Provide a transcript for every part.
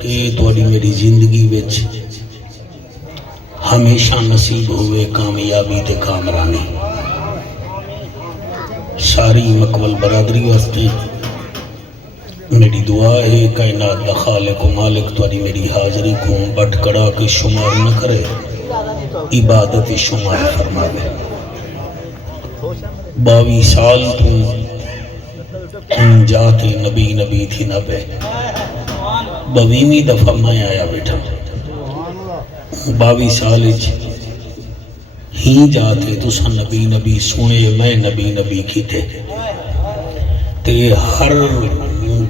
کہ تھوڑی میری زندگی وچ ہمیشہ نصیب ہوئے کامیابی تے کامرانی. ساری مقبل برادری واسطے میری دعا ہے کائنات دا خالق و مالک تھوڑی میری حاضری کو بٹ کڑا کے شمار نہ کرے، عبادت شمار فرماوے. 22 سال تو جاتے نبی نبی تھی نہ پہ 22ویں دفعہ میں آیا بیٹھا. 22 سال ہی جاتے تسا نبی نبی سنے میں نبی نبی کیتے تے ہر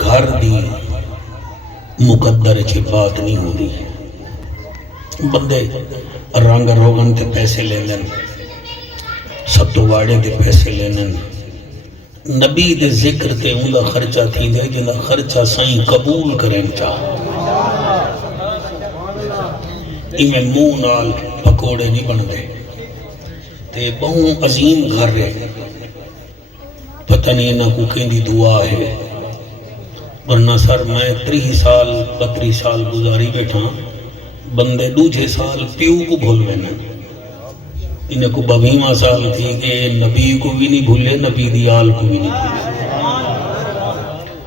گھر دی مقدر چی بات نہیں ہو رہی. بندے رنگ روغن تے پیسے لیندن، ستو واڑے تے پیسے لیندن، نبی دے ذکر تے اوندا خرچہ تھی دے جنہ خرچہ سائیں قبول کریں چاہ. میں منہ نال پکوڑے نہیں بن دے تے بہوں عظیم گھر رہے، پتہ نہیں نہ کو کہیں دعا ہے. ورنہ سر میں 30 سال 32 سال گزاری بیٹھا، بندے 2 سال پیو کو بھول لینا. انہیں کو 22واں سال تھی کہ نبی کو بھی نہیں بھولے، نبی دی آل کو بھی نہیں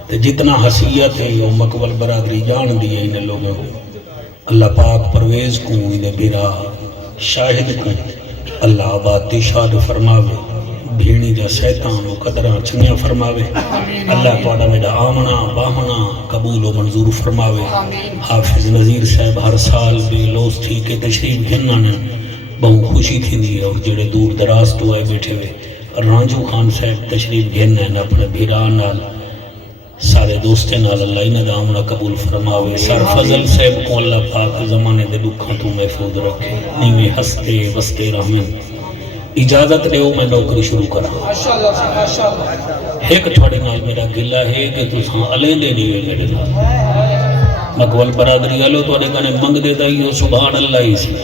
بھولے. جتنا حسیت ہے وہ مقبل برادری جان دی ہے انہیں لوگوں کو. اللہ پاک پرویز کو انہیں بھیرا شاہد کو اللہ آباد شاد فرماوے، بھیڑی جا سیطان و قدرہ چنیا فرماوے. اللہ توڑا میرا آمنا باہنا قبول و منظور فرماوے. حافظ نظیر صاحب ہر سال بے لوز تھی کہ تشریف گھننا نے بہت خوشی تھی دی، اور جڑے دور دراز تو آئے بیٹھے ہوئے. رانجو خان صاحب تشریف گھننا ہے اپنے بھیران نال سارے دوستے نال اللہ انہ دا آمنا قبول فرماوے. سر فضل صاحب کو اللہ پاک زمانے دے دکھاں تو محفوظ رکھے. نیمے ہستے وستے رحمن اجازت دے ہو میں نوکری شروع کرا. ایک تھوڑے نال میرا گلہ ہے کہ تساں علیہ دے دیوے میرے نال مقبل برادری آلو توڑے کنے منگ دے دائی ہو سبحان اللہ ہی سی.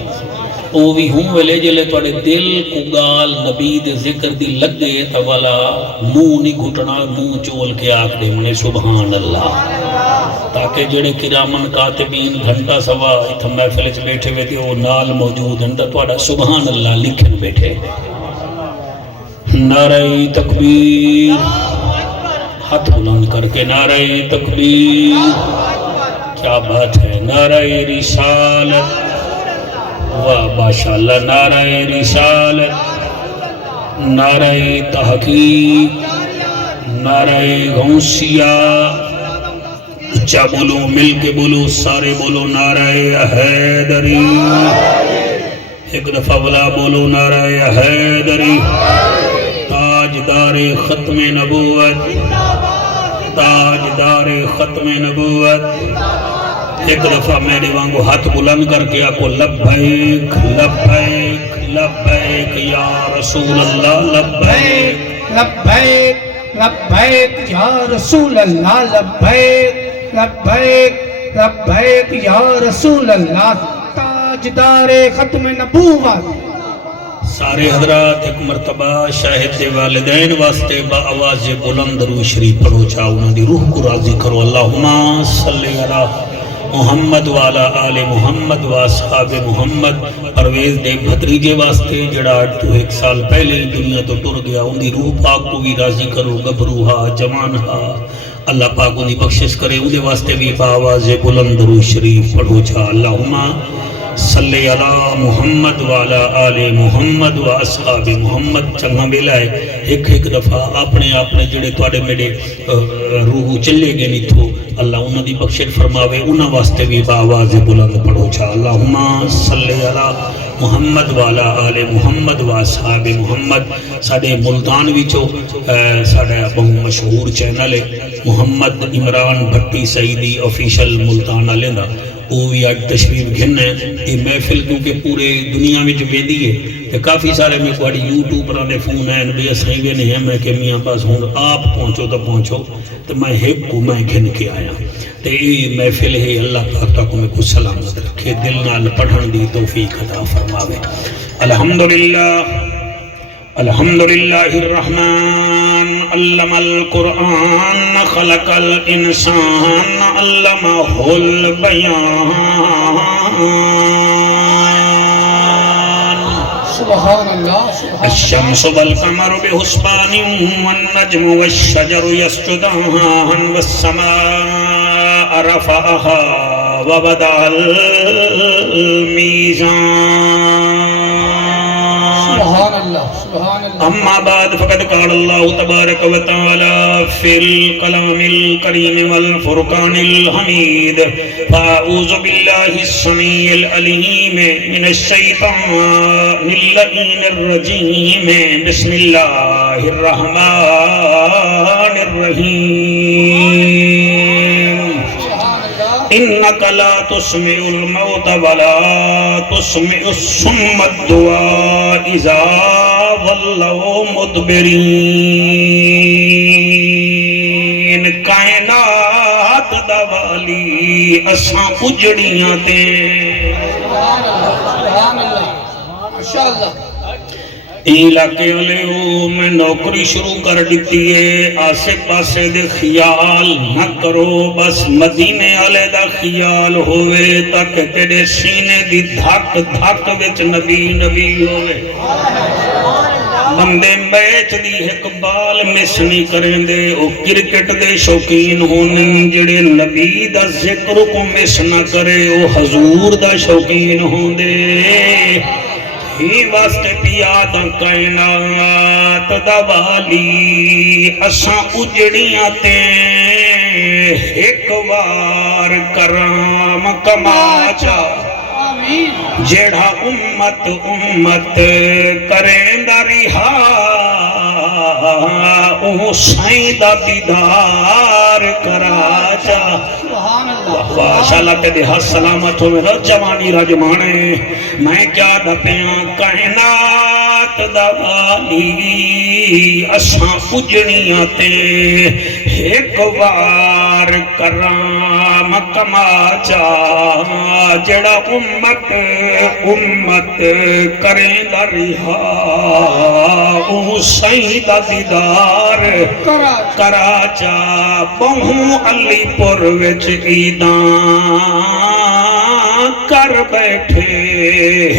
او بھی ہوں ویلے جلے توڑے دل کو گال نبی دے ذکر دی لگ گئے تا والا منہ نہیں گھٹنا، منہ چول کے آکھ دے منے سبحان اللہ، تاکہ جڑے کرامن کاتبین گھنٹا سوا اتھا محفل چ بیٹھے ہوئے تھے وہ نال موجود ہیں تا توڑا سبحان اللہ لکھن بیٹھے. نعرہ تکبیر، ہاتھ بلند کر کے نعرہ تکبیر، کیا بات ہے. نعرہ رسالت، واہ ماشاءاللہ. نعرہ رسالت، نعرہ تحقیق، نعرہ غوثیہ. اچھا بولو، مل کے بولو، سارے بولو نعرہ حیدری. ایک دفعہ بلا بولو نعرہ حیدری. تاجدار ختم نبوت، تاجدار ختم نبوت. ایک دفعہ میرے وانگو ہاتھ بلند کر کے آکو لبیک لبیک لبیک یا رسول اللہ. لبیک لبیک لبیک یا رسول اللہ. لبیک لبیک لبیک یا رسول اللہ. تاجدار ختم نبوت. سارے حضرات ایک مرتبہ شاہد دے والدین واسطے با آواز بلند رو شریف پڑھو چاہو انہوں دی روح کو راضی کرو. اللہم صلی اللہ محمد والا آل محمد و اصحاب محمد. پرویز دے بھتریجے واسطے جڑا تو 1 سال پہلے ہی دنیا تو ٹر گیا، ان دی روح پاک کو بھی راضی کرو. گبروہا جوانہا اللہ پاک ان دی بخشش کرے. ان دے واسطے بھی با آواز بلند رو شریف پڑھو چاہ. اللہم صلی علی محمد والا آل محمد و اصحاب محمد. چنگا بیلا ہے ایک دفعہ اپنے جڑے توڑے میرے روح چلے گئے نہیں تھو اللہ انہوں دی بخشش فرماوے. انہوں واسطے بھی باواز بلند پڑھو چاہ. اللہم صلی علی محمد والا آل محمد و اصحاب محمد. ساڑے ملتان ویچو ساڑا بہت مشہور چینل ہے محمد عمران بھٹی سعیدی آفیشل ملتان آلیں دا، وہ بھی آج تشریف گھن ہے. یہ محفل کیونکہ پورے دنیا میں جو بیدی ہے کہ کافی سارے میں کوئی یوٹیوبر آنے فون ہیں بھی اسائی بھی نہیں ہیں. میں کہ میاں پاس ہوں آپ پہنچو تو پہنچو تو میں ایک کو میں گھن کے آیا. تو یہ محفل ہے اللہ پاک کو میں کچھ سلامت رکھے، دل نال پڑھن دی توفیق عطا فرماوے. الحمدللہ الحمد للہ الرحمن علم القرآن خلق الانسان علمہ البیان سبحان اللہ سبحان الشمس والقمر بحسبان والنجم والشجر يسجدان والسماء رفعها ووضع الميزان سبحان اللہ سبحان اللہ اما بعد فقد قال الله تبارك وتعالى في الكلام الكريم والفرقان الحميد فاعوذ بالله السميع العليم من الشيطان اللعين الرجيم بسم الله الرحمن الرحيم إنك لا تسمع الموت ولا تسمع الصم الدعاء إذا ولوا مدبرين کائنات دا والی اساں اجڑیاں تے سبحان اللہ ماشاءاللہ علاقے والے میں نوکری شروع کر دیتی ہے آسے پاسے دے خیال نہ کرو بس مدینے والے دا خیال ہوئے تاکہ تیرے سینے دی دھک دھک وچ نبی نبی ہوئے بندے میچ دی ایک بال مس نہیں کریں دے او کرکٹ دے شوقین ہونے جڑے نبی دا ذکر کو مس نہ کرے او حضور دا شوقین ہوندے ہی واسطے پیادا کائنات دا والی اساں اجڑیاں تے ایک وار کرام کما چا جیڑا امت امت کریں دا رہا او سائیں دا بیدار کرا چا ماشاءاللہ تے ہاتھ سلامت ہو میرا جوانی رجمانے میں کیا دپیاں کائنات دا والی اساں اجڑیاں تے ایک وار کرام کما چا جڑا امت امت کریں دا رہا او سائیں دا دیدار کرا چا بہوں علی پور وچ عیداں کر بیٹھے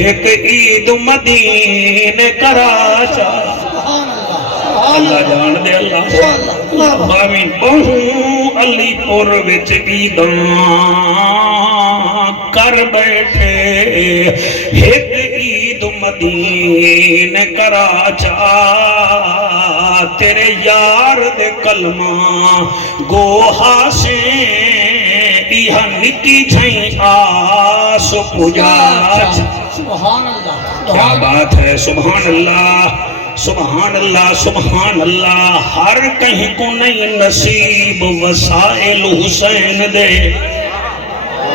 ایک عید مدین کرا چا اللہ جان دے اللہ آمین بہوں علی پور وچ عیداں کر بیٹھے ایک عید مدین کرا چا تیرے یار دے کلمہ گوہا سے ایہا نکی چھائیں آس پجا سبحان اللہ کیا بات ہے سبحان اللہ سبحان اللہ سبحان اللہ ہر کہیں کو نہیں نصیب وسائل حسین دے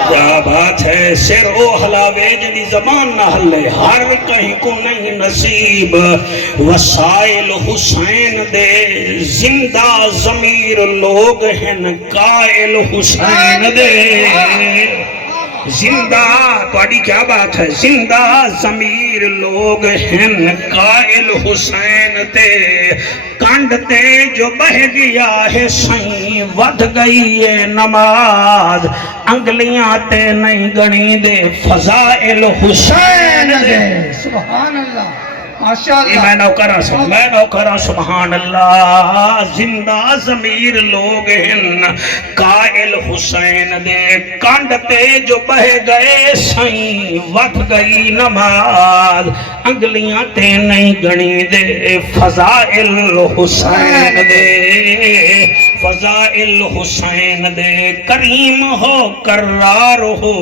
کیا بات ہے سر او حلاوے جنی زبان نہ ہلے ہر کہیں کو نہیں نصیب وسائل حسین دے زندہ ضمیر لوگ ہیں قائل حسین دے زندہ تواڈی کیا بات ہے زندہ ضمیر لوگ ہیں قائل حسین تے کنڈ تے جو بہ گیا ہے سائیں ود گئی ہے نماز انگلیاں تے نہیں گنی دے فضائل حسین دے سبحان اللہ یہ ماشاءاللہ میں نوکرہ سبحان اللہ زندہ ضمیر لوگ ہیں قائل حسین دے کنڈ تے جو بہ گئے سائیں وقت گئی نماز انگلیاں تے نہیں گنی دے فضائل حسین دے فضائل حسین دے کریم ہو کرار ہو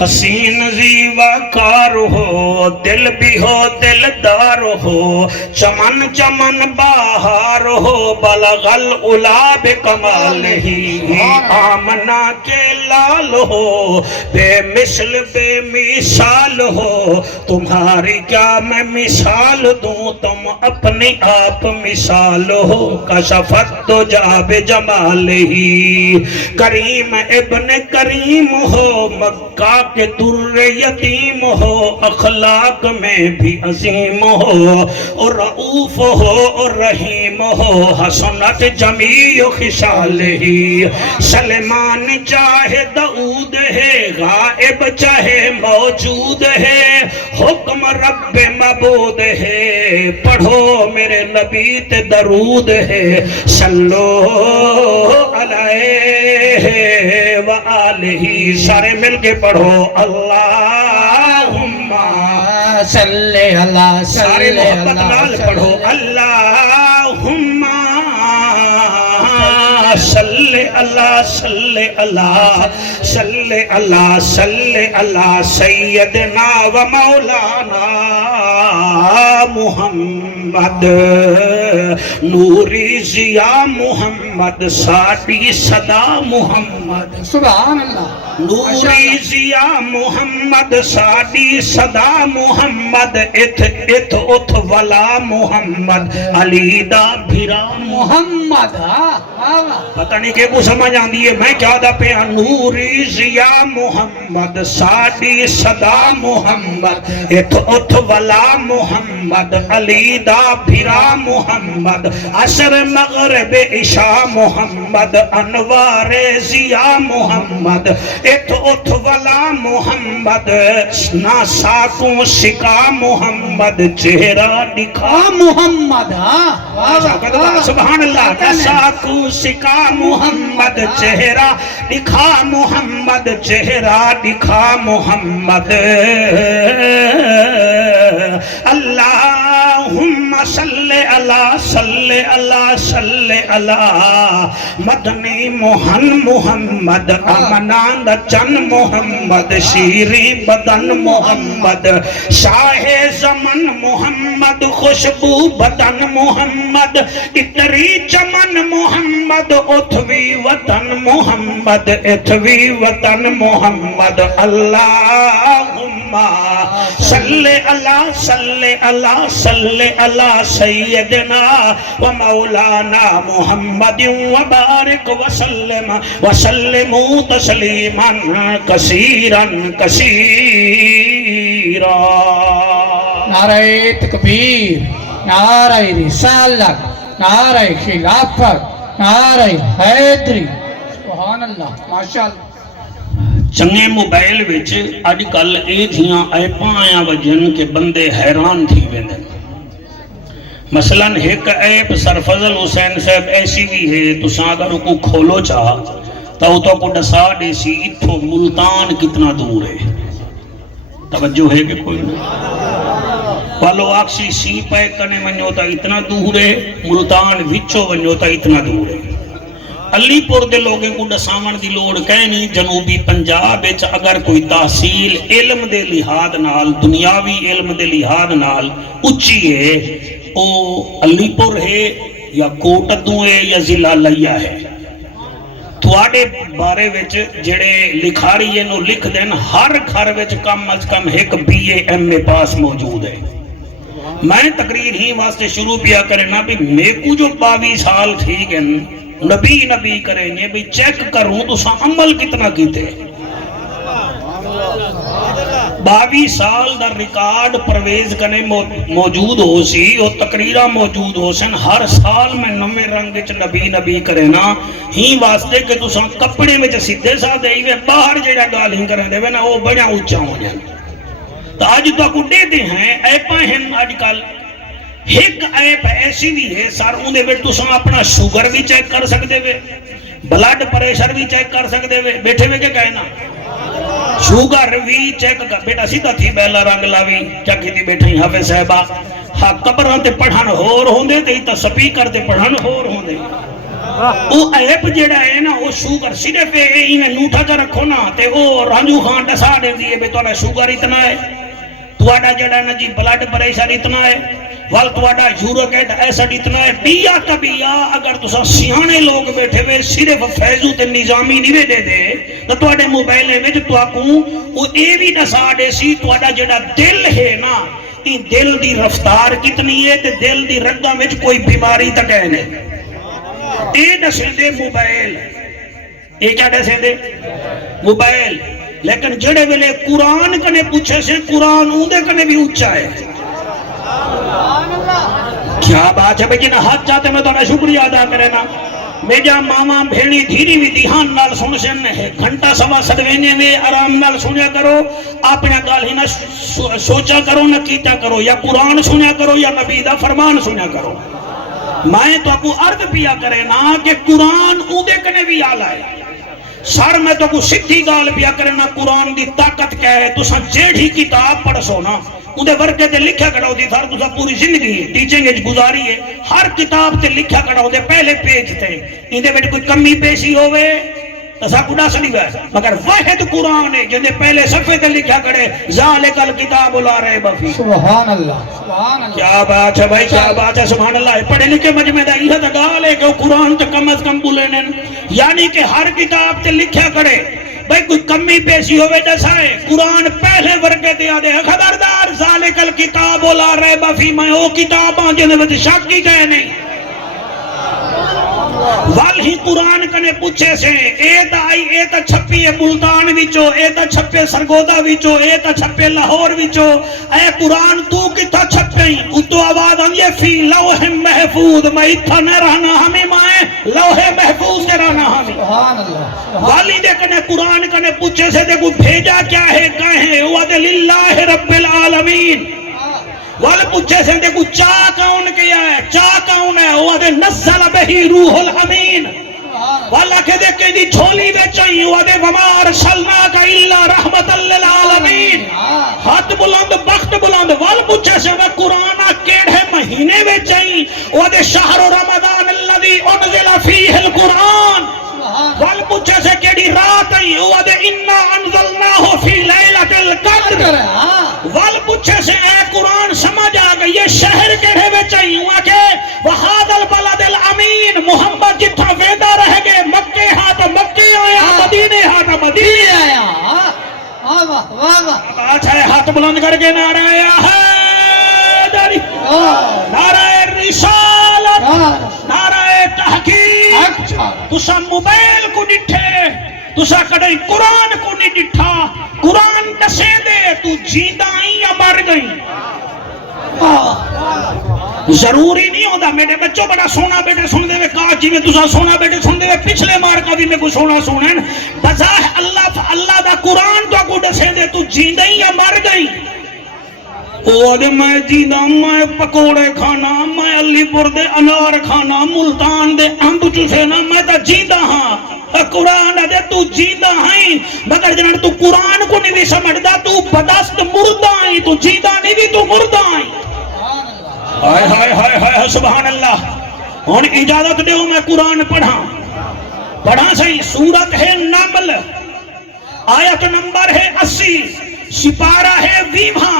حسین زیوہ کار ہو دل بھی ہو دلدار ہو چمن چمن باہر ہو بلغ العلا بکمال ہی آمنہ کے لال ہو بے مثل بے مثال ہو تمہاری کیا میں مثال دوں تم اپنی آپ مثال ہو کشفت تو جا بے جمالہ کریم ابن کریم ہو مکہ کے در یتیم ہو اخلاق میں بھی عظیم ہو اور رؤوف ہو اور رحیم ہو حسنت جمیع خصالہ سلیمان چاہے داؤد ہے غائب چاہے موجود ہے حکم رب معبود ہے پڑھو میرے نبی تے درود ہے صلو علیہ وآلہ سارے مل کے پڑھو اللہم صلی اللہ سارے صلی محبت اللہ نال پڑھو اللہم صلی اللہ صلی اللہ صلی اللہ صلی اللہ سیدنا و مولانا محمد نوری ضیا محمد ساڈی صدا محمد سبحان اللہ نوری ضیا محمد ساڈی صدا محمد اتھ اتھ اتھ ولا محمد علی دا بھرا محمد پتہ نہیں کہ کو سمجھ آندی ہے میں کیا دا پہ نوری ضیا محمد ساڈی صدا محمد اتھ اتھ ولا محمد علی دا بھرا محمد عصر مغرب عشاء محمد انوار ضیا محمد اتھ اتھ ولا محمد نا ساکوں سکا محمد چہرہ دکھا محمد سبحان اللہ ساکوں سکا محمد چہرہ دکھا محمد چہرہ دکھا محمد اللہم صلی اللہ صلی اللہ صلی اللہ مدنی موہن محمد امناند چن محمد شیری بدن محمد شاہ زمن محمد خوشبو بدن محمد اتری چمن محمد اتھوی وطن محمد اتھوی وطن محمد اللہم صلی اللہ صلی اللہ صلی اللہ سیدنا و مولانا محمد وبارک وسلم وسلم تسلیما کثیرا کثیرا نعرہ تکبیر نعرہ رسالت نعرہ خلافت نعرہ حیدری سبحان اللہ ماشاءاللہ چنگے موبائل وچ اج کل اے جیاں ایپاں آیا وجن کہ بندے حیران تھی ویندن مثلا ایک ایپ سرفضل حسین صاحب ایسی بھی ہے تساں اگر کو کھولو چاہ تو کو ڈسا دیسی اتھو ملتان کتنا دور ہے توجہ ہے کہ کوئی نہیں پالو آکسی سی پے کنے ونجو تا اتنا دور ہے ملتان وچو ونجو تا اتنا دور ہے علی پور دے لوگیں کو ڈساون دی لوڑ کہنی جنوبی پنجاب وچ اگر کوئی تحصیل علم دے لحاظ نال دنیاوی علم دے لحاظ نال اچھی ہے او علی پور ہے یا کوٹدوں ہے یا ضلع لیا ہے تھوڑے بارے وچ جڑے لکھاری نو لکھ دین ہر گھر وچ کم از کم ایک بی اے ایم اے پاس موجود ہے میں تقریر ہی واسطے شروع پیا کرنا بھی میکو جو 22 سال تھی گن نبی نبی کریں گے بھی چیک کروں تو سا عمل کتنا کیتے 22 سال در ریکارڈ پرویز کنے موجود ہو سی اور تقریرہ موجود ہو سن ہر سال میں نوے رنگ چ نبی نبی کرنا ہی واسطے کہ تو سا کپڑے میں سیدھے ساتھ دے وے باہر جڑا گال ہی کریں دے وے نا وہ بڑا اونچا ہو جائے تو آج تو کو دیتے ہیں ایپاں ہیں آج کل ایک ایپ ایسی بھی ہے سر اندے وچ تساں اپنا شوگر بھی چیک کر سکتے وے بلڈ پریشر بھی چیک کر سکتے وے بیٹھے وے کے کہنا شوگر بھی چیک کر بیٹا سیدھا تھی بیلا رنگ لاوی چکی تھی بیٹھیں حافظ صاحبہ ہاں قبران تے پڑھن ہور ہوندے تے تا سپیکر تے پڑھن ہور ہوندے او ایپ جیڑا ہے نا وہ شوگر صرف ایویں نوٹا چا رکھو نا تے او رانجو خان ڈسا دے دیے بے تہاڈا شوگر اتنا ہے تہاڈا جیڑا نا جی بلڈ پریشر اتنا ہے وال تہاڈا یورک ایسڈ اتنا ہے پیا کبیا اگر تساں سیانے لوگ بیٹھے ہوئے صرف فیضو تے نظامی نہیں دے دے تو تہاڈے موبائل وچ تواکوں او اے وی دسا دے سی تہاڈا جیڑا دل ہے نا ای دل دی رفتار کتنی ہے تے دل دی رگاں وچ کوئی بیماری تک ہے نہیں اے دسیں دے موبائل، اے کیا دسیں دے موبائل، لیکن جڑے ویلے قرآن کنے پوچھے سے قرآن اندے کنے بھی اچھا ہے. کیا بات ہے بھئی، نہ ہاتھ چاہتے میں تو نہ شکریہ ادا کرے نا. میجا ماما بھیڑی دھیری بھی دھیان نال سن سن ہے، گھنٹا سوا سدوینے میں آرام نال سنیا کرو، اپنا گال ہی نہ سوچا کرو نہ کیتا کرو، یا قرآن سنیا کرو یا نبی دا فرمان سنیا کرو. میں تو آپ کو عرض پیا کرے نا کہ قرآن اندے کنے بھی آلہ ہے. سر میں تو کو سدھی گال پیا کرے نا، قرآن دی طاقت کیا ہے. تو سن جیڑھی کتاب پڑھ سو نا، اندے ورکے تے لکھا کڑا ہو دی تھار تو پوری زندگی ٹیچنگ ایج گزاری ہے. ہر کتاب تے لکھا کڑا ہو دے پہلے پیج تے اندے بیٹھ کوئی کمی پیشی ہوئے تسا کڑا سنی گئے، مگر واحد قرآن ہے جندے پہلے صفحے تے لکھا کڑے ذالک الکتاب لا ریب فیہ. سبحان اللہ، سبحان اللہ. کیا بات ہے بھائی، کیا بات ہے، سبحان اللہ. پڑھے لکھے مجمع دا یہ گال ہے کہ قرآن تے کم از کم بولنے، یعنی کہ ہر کتاب تے لکھا کڑے بھئی کوئی کمی پیشی ہوئے دسائے. قرآن پہلے ورگے دیا دے خبردار ذالک الکتاب لا ریب فیہ، میں وہ کتاب جنہیں وچ شک ہی گئے نہیں. والہی قرآن کنے پوچھے سے اے تا آئی، اے تا چھپی ہے ملتان وچو، اے تا چھپے سرگودا وچو، اے تا چھپے لاہور وچو. اے قرآن تو کتا چھپیں؟ اتو آواز آنجے فی لوح محفوظ، میں اتھا نہ رہنا ہمیں مائیں لوح محفوظ کے رہنا ہمیں. سبحان اللہ. والی دے کنے قرآن کنے پوچھے سے دے کو بھیجا کیا ہے کہیں وہ دے للہ رب العالمین. والے پوچھے سے دے کو چاہ کون کیا ہے، چاہ کون ہے، وہ دے نزل بہی روح الامین. والا کہ دے کہ دی جھولی بے چاہیے وہ دے وما ارسلناک الا رحمت للعالمین. ہاتھ بلند بخت بلند. وال پوچھے سے وہ قرآن کیڑے مہینے بے چاہیے، وہ دے شہر رمضان الذی انزل فیہ القرآن. وال پوچھے سے کیڑی رات آئی، وہ دے انا انزلناہ فی لیلۃ القدر. وال پوچھے سے اے قرآن سمجھ آ گئی یہ شہر کیڑے میں چاہیے، ہوا کہ وہذا البلد الامین، محمد جتھا ویندہ رہ گئے مکے ہاتھ مکے آیا، مدینے ہاتھ مدینے آیا. بات ہے ہاتھ بلند کر کے نعرہ حیدری، نعرہ رسالت، نعرہ تحقیق. تسا موبائل کو ڈٹھے، تسا کڑی قرآن کو نہیں ڈٹھا. قرآن دسیں دے تو جیندہ ہی یا مر گئی. ضروری نہیں ہوتا میرے بچوں بڑا سونا بیٹے سن دے وے کہا جی میں تسا سونا بیٹے سن دے وے پچھلے مار کا بھی میں کو سونا سنن. بظاہ اللہ دا قرآن تو کو دسیں دے تو جیندہ ہی یا مر گئی. اور میں جیندہ، میں پکوڑے کھانا، میں علی پور دے انار کھانا، ملتان دے امب چوسینا، میں تا جیندہ ہاں. قرآن دے تو جیندہ ہیں، مگر جنہاں تو قرآن کو نہیں بھی سمجھدا تو بدست مردہ ہیں، تو جیندہ نہیں بھی تو مردہ ہیں. ہائے ہائے ہائے ہائے سبحان اللہ. ہن اجازت دیو میں قرآن پڑھا صحیح. سورت ہے نمل، آیت نمبر ہے 80، سپارہ ہے 20.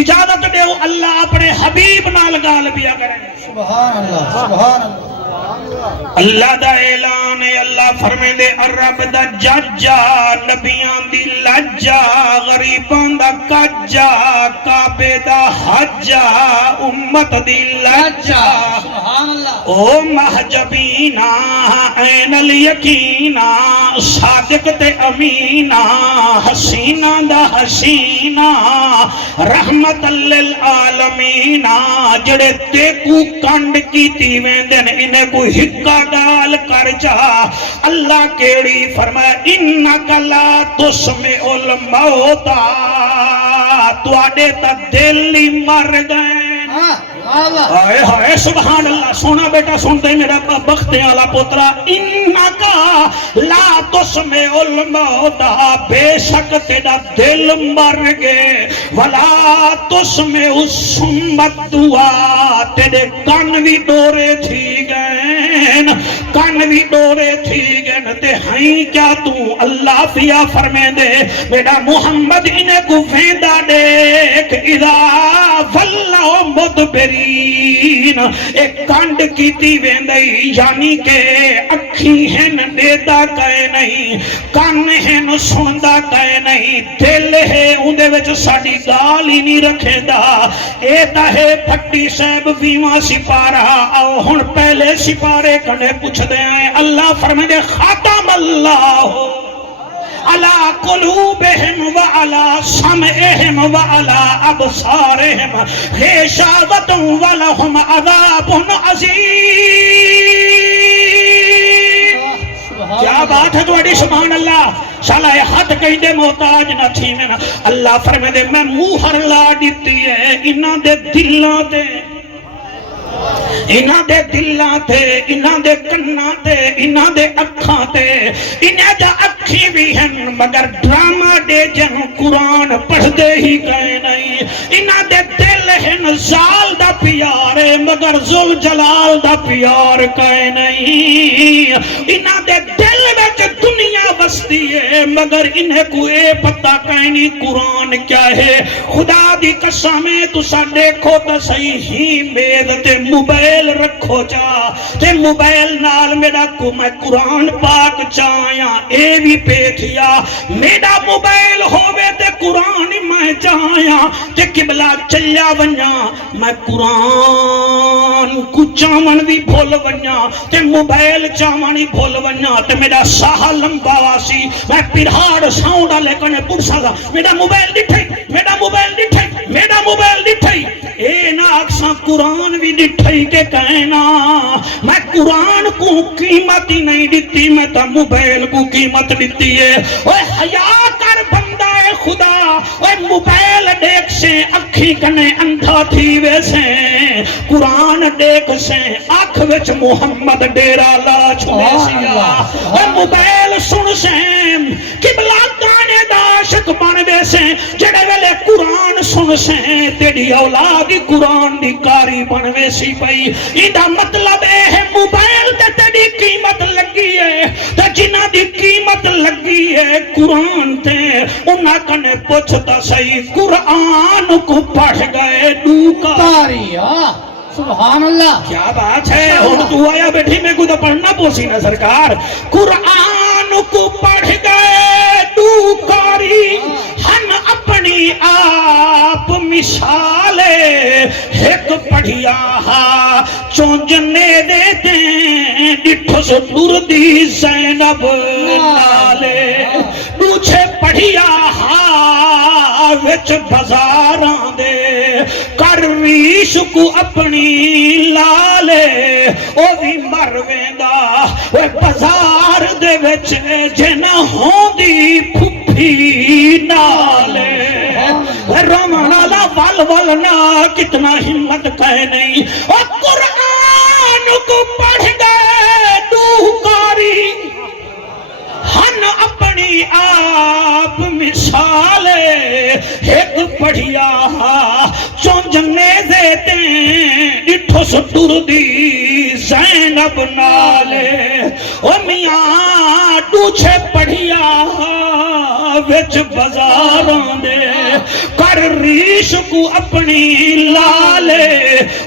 اجازت دیو اللہ اپنے حبیب نال گال بیا کریں. سبحان اللہ، سبحان اللہ. اللہ دا اعلان ہے، اللہ فرمے دے رب دا ججا، نبیان دی لجا، غریبان دا کجا، کعبے دا حجا، امت دی لجا. سبحان اللہ. او محجبینا عین الیقینا، صادق تے امینا، حسینہ دا حسینہ، رحمت للعالمین. جڑے تے کو کنڈ کی تیویں دن انہیں کو ہکا ڈال کر جا. اللہ کیڑی فرمائے انکا لا تسمع الموتا، تو آڑے تا دل ہی مر گئے. آئے ہائے سبحان اللہ. سونا بیٹا سن دے میرا بخت والا پوترا، انکا لا تسمع الموتا، بے شک تیرا دل مر گئے. ولا تسمع الصم الدعاء، تیرے کان بھی ڈورے تھی گئے، کان بھی ڈورے تھی گئے. تے ہائیں کیا تو اللہ فیا فرمے دے میرا محمد انہیں کو ویندہ دیکھ، اذا ولوا مدبرین، یقین ایک کانڈ کیتی ویندئی یعنی کہ اکھی ہیں دیتا کہے نہیں کان ہیں سندا کہے نہیں دل ہے اندے وچ ساڑی گال ہی نہیں رکھے دا اے دا ہے پھٹی صاحب ویواں سپارہ آؤ ہن پہلے سپارے کنے پوچھ دے آئے اللہ فرمائے دے خاتم اللہ علی قلوبہم وعلی سمعہم وعلی ابصارہم غشاوۃ ولہم عذاب عظیم کیا بات ہے تواڈی سبحان اللہ شالا حد کہیں دے محتاج نہ تھی میں اللہ فرمائے دے میں موہر لا دیتی ہے انہاں دے دلاں تے انہاں دے دلاں تے انہاں دے کناں تے انہاں دے اکھاں تے انہاں دا اکھی بھی ہیں مگر ڈرامہ دے جن قرآن پڑھ دے ہی گئے نہیں انہاں دے دل ہیں زال دا پیارے مگر ذل جلال دا پیار کہے نہیں انہاں دے دل وچ دنیا بستی ہے مگر انہیں کوئی پتہ کہے نہیں قرآن کیا ہے خدا دی قسمیں تسا دیکھو تا صحیح ہی میز تے موبائل رکھو جا تے موبائل نال میرا کو میں قرآن پاک چاہیا اے بھی پیٹھیا میرا موبائل ہووے تے قرآن میں چاہیا تے قبلہ چلیا ونیا میں قرآن کو چاون بھی بھول ونیا تے موبائل چاون بھی بھول ونیا تے میرا ساہ لمبا واسی میں پرہاڑ ساؤنڈا لیکن پرسا دا میرا موبائل ڈٹھائی میرا موبائل ڈٹھائی میرا موبائل ڈٹھائی اے نا اکساں قرآن بھی ڈٹھائی کے کہنا میں قرآن کو قیمت ہی نہیں دیتی میں تا موبائل کو قیمت دیتی ہے اوہ حیاء کر بندہ اے خدا اوہ موبائل دیکھ سے اکھی کنے اندھا تھی ویسے قرآن دیکھ سے آنکھ وچ محمد ڈیرا لا چھوڑے سیا اوہ موبائل سن سے قبلہ گانے داشک بن ویسے جڑے ویلے قرآن سن سے تیری اولادی قرآن دی کاری بن ویسی پئی ایدہ مطلب ہے موبائل تے تیری قیمت لگی ہے تے جنہ دی قیمت لگی ہے قرآن تے انہاں کنے پوچھتا صحیح قرآن کو پڑھ گئے کاری سبحان اللہ کیا بات ہے اور تو آیا بیٹھی میں کو تو پڑھنا پوسی نا سرکار قرآن کو پڑھ گئے دوکاری ہم اپنی آپ مثالے ایک پڑھیا چونجنے دے دیں ڈٹھو سے دور دی زینب نالے دوچھے پڑھیا وچ بزاراں دے کرویش کو اپنی لالے او بھی مرویندا وہ بزار دے وچ جنہ ہوں دی پھپھی نالے رمانا وال والنا کتنا ہمت کہے نہیں اور قرآن کو پڑھ گئے دوکاری ہن اپنی آپ مثالے ایک پڑھیا چونجنے دیتے ڈٹھو سٹور دی زینب نالے او میاں ڈوچھے پڑھیا وچ بزاراں دے کر ریش کو اپنی لالے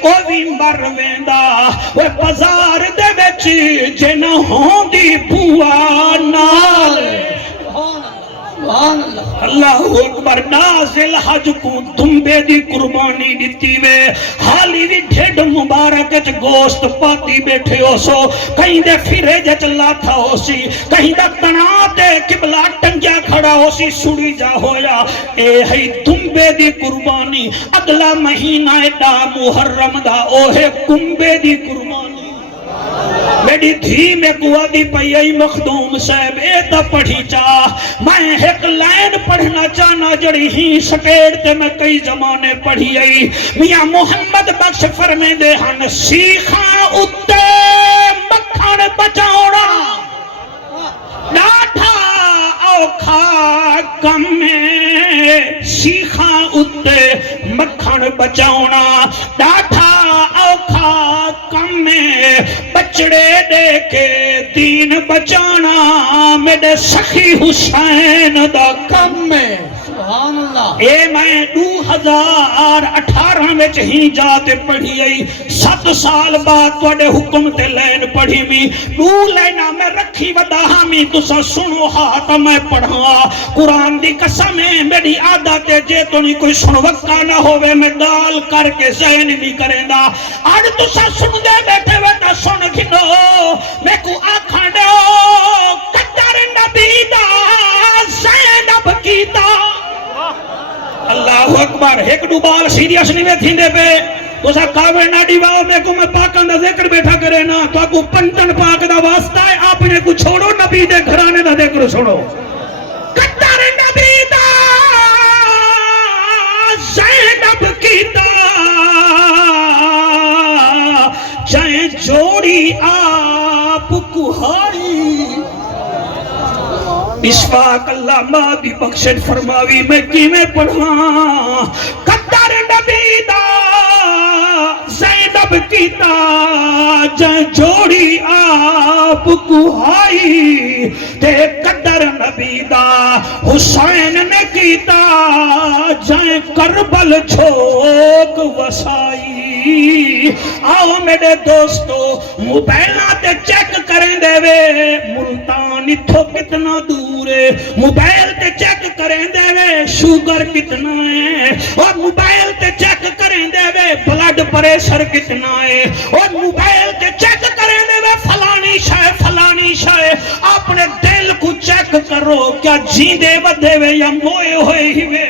او بھی مرویندا وہ بازار دے وچ جنہ ہوں دی بوا نالے اللہ اکبر نازل حج کو دمبے دی قربانی دیتی وے حالی بھی ڈھیڈ مبارک چ گوشت پاتی بیٹھے ہو سو کہیں دے پھرے جچ لاتا ہو سی کہیں دے تنا دے قبلہ ٹنگیا کھڑا ہو سی سڑی جا ہویا اے ہی دمبے دی قربانی اگلا مہینہ دا محرم دا اوہے کمبے دی قربانی میری دھی میں قوہ دی پئی مخدوم صاحب اے تا پڑھی چاہ میں ایک لائن پڑھنا چاہنا جڑی ہی سٹیڑ تے میں کئی زمانے پڑھی آئی میاں محمد بخش فرمے دے ہن سیخاں اتے مکھن بچاؤنا ڈاٹھا اوکھا کم میں سیخاں اتے مکھن بچاؤنا ڈاٹھا اوکھا کم میں بچڑے دے کے دین بچانا میرے سخی حسین دا کم میں سبحان اللہ اے میں 2018 میں ہی جاتے پڑھی آئی 7 سال بعد توڑے حکم تے لین پڑھی میں 2 لینا میں رکھی ودا ہمیں تسا سنو ہاتھ میں پڑھا قرآن دی قسم ہے میری عادت ہے جے تو نہیں کوئی سن وقت نہ ہوئے میں گال کر کے ذہن نہیں کریں دا آج تسا سن دے بیٹھے بیٹھا سن گھنو میں کو آکھاں دے قدر نبی دا زینب کیتا اللہ اکبر ایک ڈوبال سیریس نہیں میں تھیندے پہ تو سا کاوے ناڑی واؤ میں کو میں پاکان دا ذکر بیٹھا کرے نا تو آپ کو پنٹن پاک دا واسطہ ہے آپ نے کو چھوڑو نبی دے گھرانے دا ذکر چھوڑو قدر نبی دا زینب کیتا چاہے جوڑی آپ کو ہائی اشفاق اللہ ماں بھی بخشت فرماوی میں کی میں پڑھا قدر نبی دا زینب کیتا جائے جوڑی آپ کو آئی تے قدر نبی دا حسین نے کیتا جائے کربل جھوک وسائی آؤ میرے دوستو موبائلہ تے چیک کریں دے وے ملتان اتھو کتنا دور ہے موبائل تے چیک کریں دے وے شوگر کتنا ہے اور موبائل تے چیک کریں دے وے بلڈ پریشر کتنا ہے اور موبائل تے چیک کریں دے وے فلانی شاہ اپنے دل کو چیک کرو کیا جیندے بدے وے یا موئے ہوئے ہی وے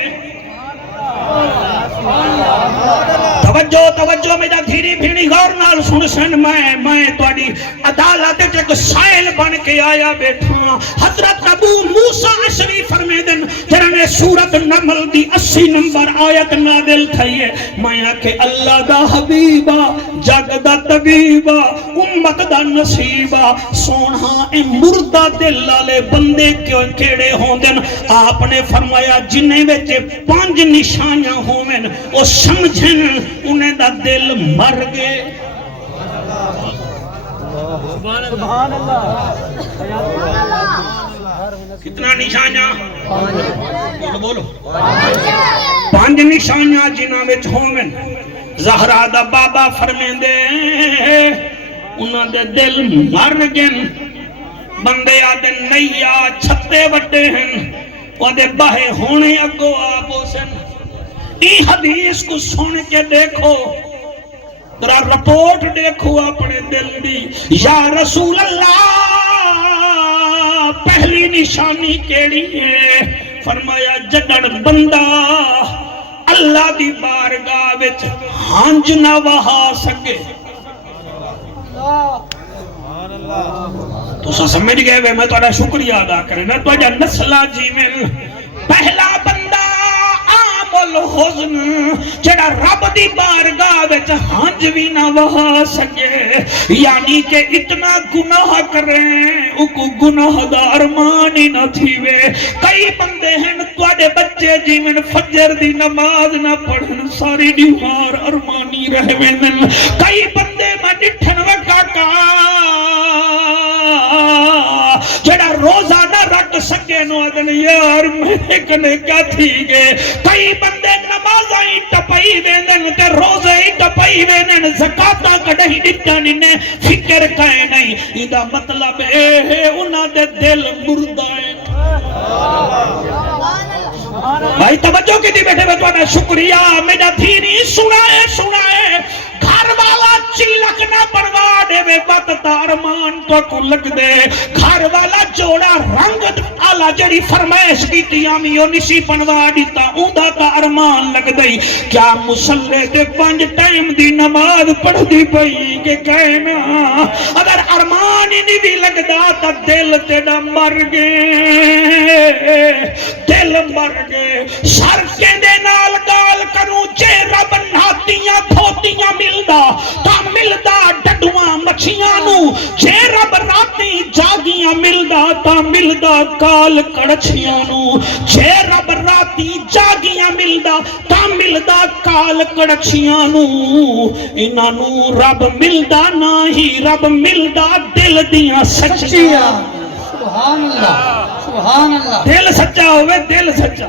توجہ میرا دھیری بھیڑی غور نال سن میں توڑی عدالت ایک سائل بن کے آیا بیٹھا حضرت ابو موسیٰ عشری فرمے دن جنہاں سورت نمل دی 80 نمبر آیت نادل تھائیے میں آکے اللہ دا حبیبہ جگ دا طبیبہ امت دا نصیبہ سونہا اے مردہ دل لالے بندے کیوں کیڑے ہوں دن آپ نے فرمایا جنہیں ویچے 5 نشانیاں ہوں میں وہ سمجھن انہیں دا دل مر گئے سبحان اللہ کتنا نشانیاں بولو 5 نشانیاں جنہاں وچ ہومن زہرا دا بابا فرمین دے انہاں دے دل مر گئے بندے آدھے نیا چھتے وڈے ہیں وہ دے باہے ہونے اگو آپ سن ای حدیث کو سن کے دیکھو ذرا رپورٹ دیکھو اپنے دل دی یا رسول اللہ پہلی نشانی کیڑی ہے فرمایا جدن بندہ اللہ دی بارگاہ وچ ہنج نہ وہا سکے تو سا سمجھ گئے وے میں توڑا شکریہ ادا کریں نا تو جا نسلہ جیویں پہلا بندہ الحزن جڑا رب دی بارگاہ وچ ہنج بھی نہ وہا سکے یعنی کہ اتنا گناہ کریں اکو گناہ دا ارمان ہی نہ تھیوے کئی بندے ہیں تواڈے بچے جیون فجر دی نماز نہ پڑھن ساری دیوار ارمانی رہویں کئی بندے میں ڈٹھن وکاکا جڑا روزہ نہ رکھ سکے نو ادن یار میں کنے کیا تھی گے کئی بندے نمازائی ٹپائی ویندن تے روزائی ٹپائی ویندن زکاة کڑھئی ڈٹانی نے فکر کہے نہیں ایدہ مطلب ہے انہاں دے دل مردائیں بھائی توجہ کی دی بیٹھے بیٹھوانا شکریہ میرا دھیری سنائے گھر والا چلک نہ بنوا دے وے بات تارمان تو کو لگ دے گھر والا جوڑا رنگ آلہ جڑی فرمائش کی تیامیوں نشی بنوا دیتا اوندہ کا ارمان لگ دئی کیا مسلح تے 5 ٹائم دی نماز پڑھ دی پئی کہ کہنا اگر ارمان ہی نہیں بھی لگ دا تا دل تیڑا مر گئے دل مر گئے سر کے دے نال گال کروں جے رب ناتیاں دھوتیاں ملدا تا ملدا ڈڈواں مچھیاں نو جے رب راتی جاگیاں ملدا تا ملدا کال کڑچیاں نو جے رب راتی جاگیاں ملدا تا ملدا کال کڑچیاں نو انہاں نو رب ملدا نہیں رب ملدا دل دیاں سچیاں سبحان اللہ سبحان اللہ دل سچا ہوئے دل سچا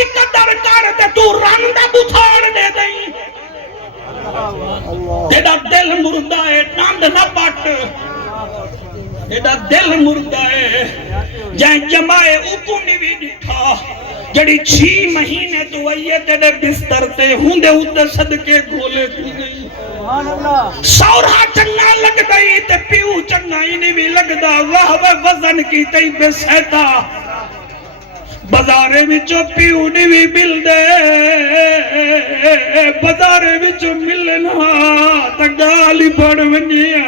دی قدر کر تے تو رن دا بتھاڑ دے دیں تیرا دل مردہ ہے ناند نہ پٹ تیرا دل مردہ ہے جائیں جمائے اوپو نہیں ڈٹھا جڑی 6 مہینے تو آئیے تیرے بستر تے ہوندے ہوندے صدقے گھولے تھی گئی سورہ چنگا لگ دائی تے پیو چنگا ہی نہیں بھی لگ دا واہ وزن کی تی بے سیتا بازارے وچوں پیو نہیں بھی مل دے بازارے وچوں ملنا تا گالی پڑ ونیا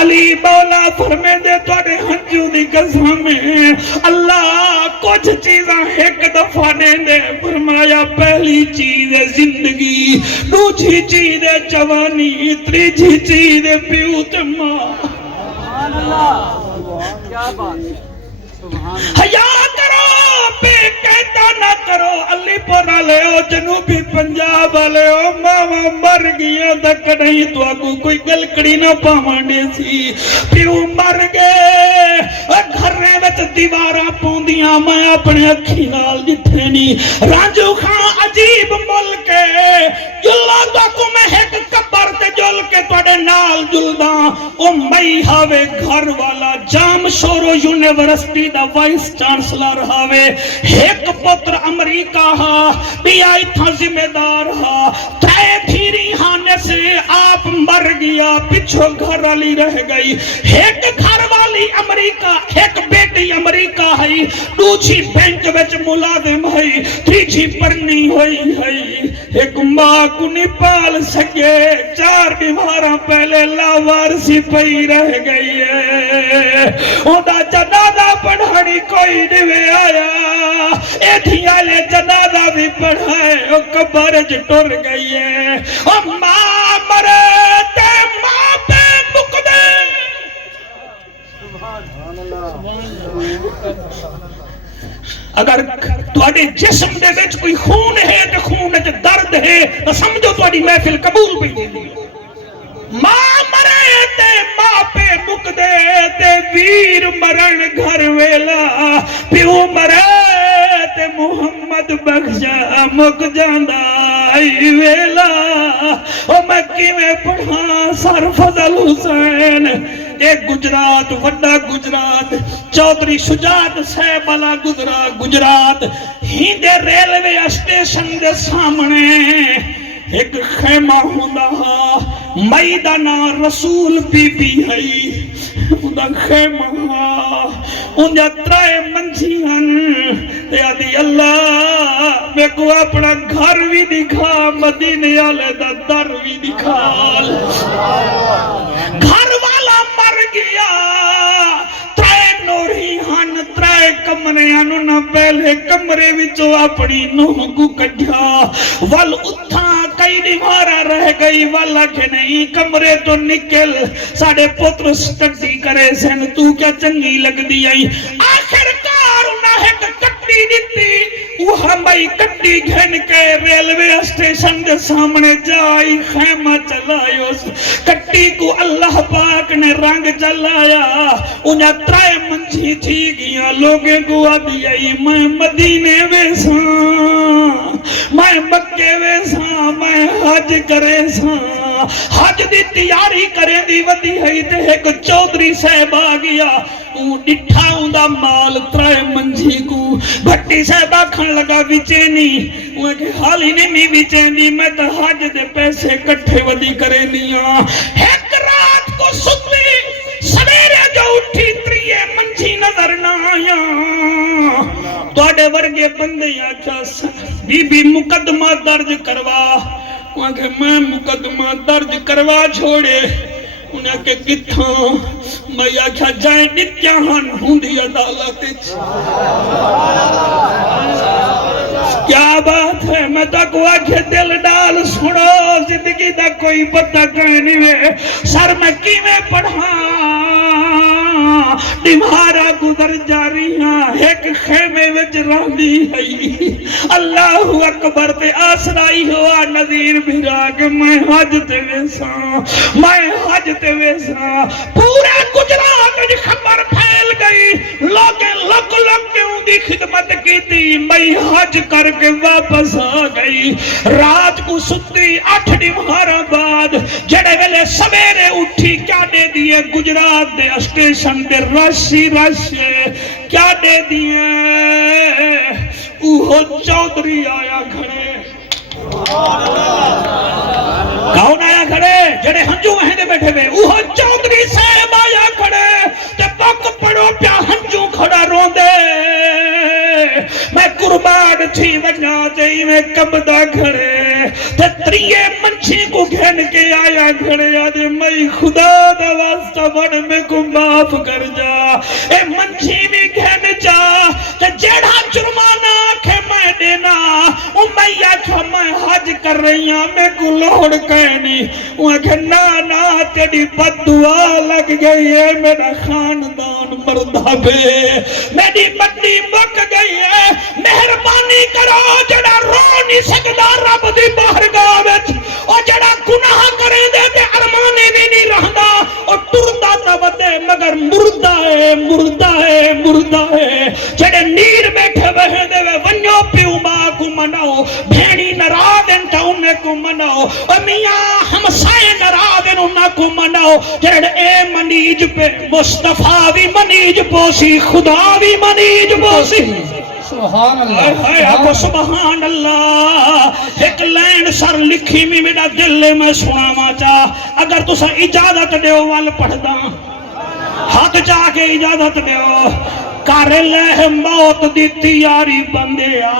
علی مولا فرمے دے توڑے ہنجو دی قسم اللہ کچھ چیزاں ایک دفعہ دے فرمایا پہلی چیز ہے زندگی دوسری چیز ہے جوانی تیسری چیز ہے پیو تے ماں سبحان اللہ کیا بات حیا کرو بے کہتا نہ کرو علی پور والے ہو جنوبی پنجاب والے ہو ماما مر گیا تک نہیں تو آگو کوئی گلکڑی نہ پاوانے سی پیو مر گئے گھرے وچ دیواراں پوندیاں میں اپنے اکھی نال جتھے نہیں رانجو خان عجیب ملک ہے جلا تو کو میں ایک قبر تے جل کے توڑے نال جلداں او مئی ہاوے گھر والا جام Shoro university the vice chancellor ہاوے ایک پتر امریکہ ہا بھی آئی تھا ذمہ دار ہا ترے دھیری ہانے سے آپ مر گیا پچھو گھر والی رہ گئی ایک گھر والی امریکہ ایک بیٹی امریکہ ہے دوسری بینک وچ ملازم ہے تیسری پرنی ہوئی ہے ایک ماں کو نہیں پال سکے 4 بیماراں پہلے لاوارسی پئی رہ گئی ہے اوندا جنازہ پڑھانی کوئی نہیں آیا اے دھیالے جنازہ بھی پڑھائے او قبر وچ ٹر گئی ہے او ماں مرے تے ماں پہ مک دے سبحان اللہ اگر تواڈے جسم دے وچ کوئی خون ہے تے خون وچ درد ہے تو سمجھو تواڈی محفل قبول پئی دی ماں مرے تے ماں پہ مک دے تے ویر مرن گھر ویلا پیو مرے تے محمد بخشا مک جاندا ای ویلا او میں کیویں پڑھاں سر فضل حسین اے گجرات وڈا گجرات چودھری شجاعت صاحب والا گجرات ہیندے ریلوے اسٹیشن دے سامنے ایک خیمہ ہوندا ہا مئی دا نام رسول بی بی ہے اوندا خیمہ ہا اوندا 3 منجیاں تے آدھی اللہ میں کو اپنا گھر بھی دکھا مدینے والے دا در بھی دکھا گھر والا مر گیا 3 نوری ہن 3 کمرے انو نہ پہلے کمرے وچوں اپنی نوح کو کڈھیا ول اتھاں کئی دیوارا رہ گئی والا کہ نہیں کمرے تو نکل ساڑے پتر سٹڈی کرے سن تو کیا چنگی لگ دی آئی آخر کار انہا ایک کٹی دیتی وہ ہمیں کٹی گھن کے ریلوے اسٹیشن دے سامنے جائی خیمہ چلائی اس کٹی کو اللہ پاک نے رنگ چلایا انہا 3 منجھی تھی گیا لوگیں کو آدھی آئی میں مدینے ویساں میں مکے ویساں میں حج کرے ساں حج دی تیاری کرے دی ودی ہے تے ایک چودھری صاحب آ گیا ڈٹھا دا مال 3 منجھی کو بھٹی صاحب آکھن لگا وچینی وہ کہ حال ہی نہیں وچینی میں تو حج دے پیسے کٹھے ودی کرے نیا ایک رات کو ستی سویرے جو اٹھی 3 منجھی نظر نہ آیا توڑے ورگے بندے آکھا بی بی مقدمہ درج کروا وہاں کہ میں مقدمہ درج کروا چھوڑے انہیں کہ کتھاں میں آکھا جائیں نتیاہن ہوندی عدالت کیا بات ہے میں تک آکھے دل ڈال سنو زندگی دا کوئی پتہ کہنی ہے سر میں کیویں پڑھاں دیوارا گزر جاری ہاں ایک خیمے وچ رہنی ہے اللہ اکبر تے آسرائی ہوا نظیر بھیرا کہ میں حج تے ویساں پورے گجرات وچ خبر پھیل گئی لوگ لگ کے دی خدمت کی تھی میں حج کر کے واپس آ گئی رات کو ستی 8 ڈمہارا بعد جڑے ویلے سویرے اٹھی کیا دے دیے گجرات دے اسٹیشن دے رشی کیا دے دیے اوہ چودھری آیا کھڑے کون آیا کھڑے جڑے ہنجو وہیں دے بیٹھے ہوئے اوہ چودھری صاحب آیا کھڑے تے پک پڑو پیا ہنجو کھڑا رون دے میں قربان تھی وجہ جائی میں کبدا کھڑے تے تریے منچی کو گھن کے آیا کھڑے آدھے میں خدا دا واسطہ بڑھ میں کو معاف کر جا اے منچی بھی گھن جا تے جیڑا جرمانہ آکھے میں دینا میں آکھا میں حج کر رہی ہوں میں کو لوڑ کہنی وہ آکھا نا تیری بد دعا لگ گئی ہے میرا خاندان مردہ بے میری بدی مک گئی ہے مہربانی کرو جڑا رو نہیں سکتا رب دی بارگاہ وچ اور جڑا گناہ کریں دے تے ارمانے بھی نہیں رہندا اور ٹردا تا ودے مگر مردہ ہے جڑے نیر بیٹھے وہے دے ونجو پیو ماں کو مناؤ بھینی نرادن تا انہیں کو مناؤ اور میاں ہمسائے نرادن انہیں کو مناؤ جڑے اے منیج پہ مصطفیٰ بھی منیج پوسی خدا بھی منیج پوسی سبحان اللہ آپ سبحان اللہ ایک لین سر لکھی میں میرا دل میں سنا ماچا اگر تو سا اجازت دیو وال پڑھ دا ہاتھ جا کے اجازت دیو کر لے موت دی تیاری بندیا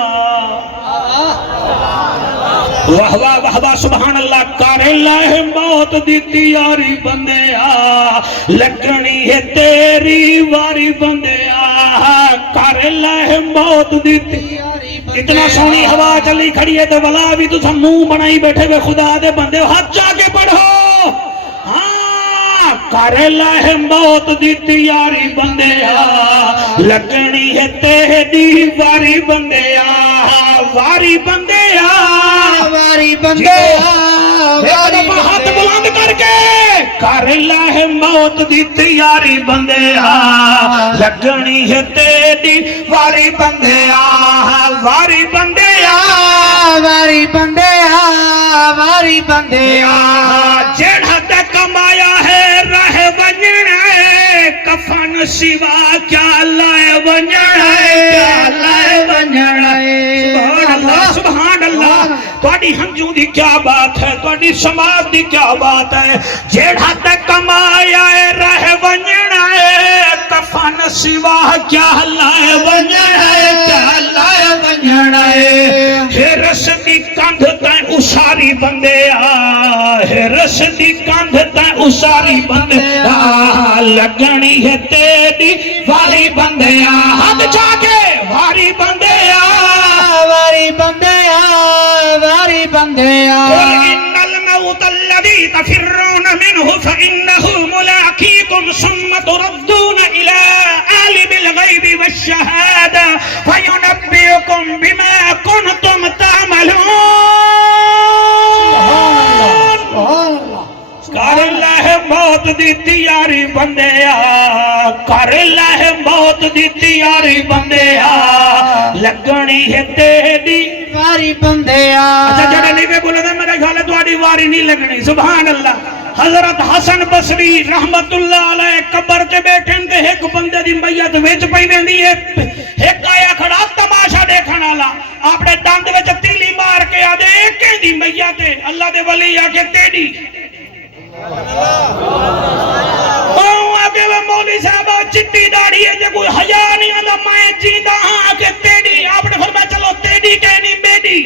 واہ واہ واہ واہ سبحان اللہ کر لے موت دی تیاری بندیا لگنی ہے تیری واری بندیا کر لے موت دی تیاری اتنا سونی ہوا چلی کھڑی ہے تو بلا بھی تو سب منہ بنائی بیٹھے ہوئے خدا دے بندے ہاتھ جا کے پڑھو کر لے موت دی تیاری بندیا لگنی ہے تیری واری بندیا واری بندیا ہاتھ بلند کر کے کر لے موت دی تیاری بندیا لگنی ہے تیری واری بندیا واری بندیا واری بندیا جڑا تے کمایا ہے راہ ونجنا ہے کفن سوا کیا لائے ونجنا ہے سبحان اللہ تواڈی ہنجو دی کیا بات ہے تواڈی سماعت دی کیا بات ہے جڑا تے کمایا ہے راہ ونجنا ہے کفن سوا کیا لائے ونجنا ہے رس دی کندھ تے اساری بندیا رس دی کندھ تے اساری بندیا لگنی ہے تیری واری بندیا ہاتھ جا کے واری بندیا قل ان الموت الذي تفرون منه فإنه ملاقيكم ثم تردون إلى عالم الغيب والشهادة فينبئكم بما كنتم تعملون کر لے موت دی تیاری بندیا کر لے موت دی تیاری بندیا لگنی ہے تیری واری بندیا اچھا جڑے نہیں بے بولے دے میرے خیال ہے تواڈی واری نہیں لگنی سبحان اللہ حضرت حسن بصری رحمت اللہ علیہ قبر تے بیٹھن تے ایک بندے دی میت وچ پئی ویندی ہے ایک آیا کھڑا تماشا دیکھن والا اپنے دند وچ تیلی مار کے آدے ایک دی میت اللہ دے ولی آ کے تیری مولوی صاحب چٹی داڑھی ہے جے کوئی حیا نہیں آندا میں جیندا ہاں کہ تیری آپ نے فرمایا چلو تیری کہنی بیٹی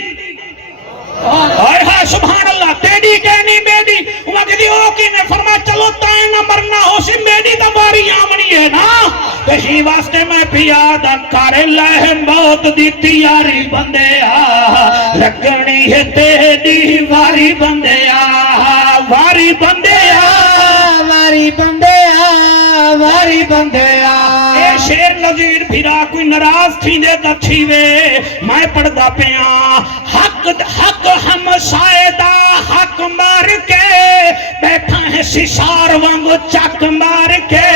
ہائے ہائے سبحان اللہ تیری کہنی بیٹی انہاں کہدی او کی نے فرمایا چلو تائیں نہ مرنا ہو سی میری تے واری آمنی ہے نا کہیں واسطے میں پیاد کر لے موت دی تیاری بندیا لگنی ہے تیری واری بندیا واری بندیا اے شیر نظیر بھیرا کوئی نراز تھی دے تا تھیوے میں پڑھدا پیاں حق ہم سائدہ حق مار کے بیٹھا ہے سسار وانگو چک مار کے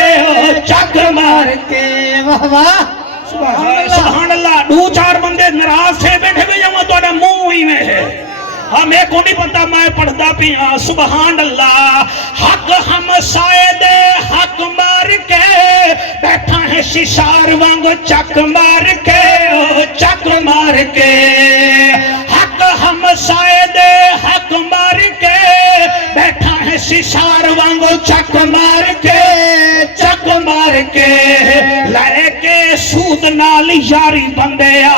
واہ واہ سبحان دو چار بندے ناراض تھے بیٹھے بھی جاؤں تو منہ ہی میں ہے ہمیں کو نہیں پتا میں پڑھدا پیا سبحان اللہ حق ہم شاید حق مار کے بیٹھا ہے ششار وانگو چک مار کے چک مار کے حق ہم شاید حق مار کے بیٹھا ہے ششار وانگو چک مار کے چک مار کے لے کے سود نال یاری بندیا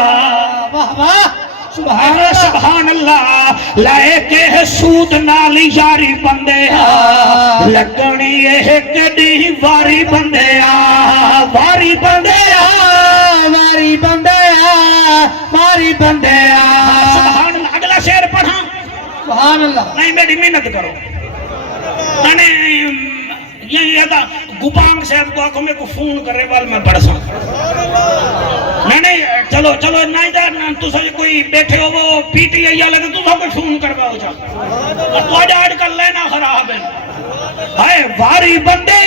واہ واہ سبحان اللہ لائے کے سود نال یاری بندیا لگنی ایک دی واری بندیا واری بندیا واری بندیا واری بندیا سبحان اللہ اگلا شعر پڑھاں سبحان اللہ نہیں میری محنت کرو میں نے یہ تھا گپانگ صاحب کو آنکھوں میں کو فون کرے وال میں پڑھ سکتا نہیں چلو چلو نہیں دا تو سب کوئی بیٹھے ہو وہ پی ٹی آئی والے تو سب کو فون کروا ہو جا تو آج کر لینا خراب ہے ہائے واری بندے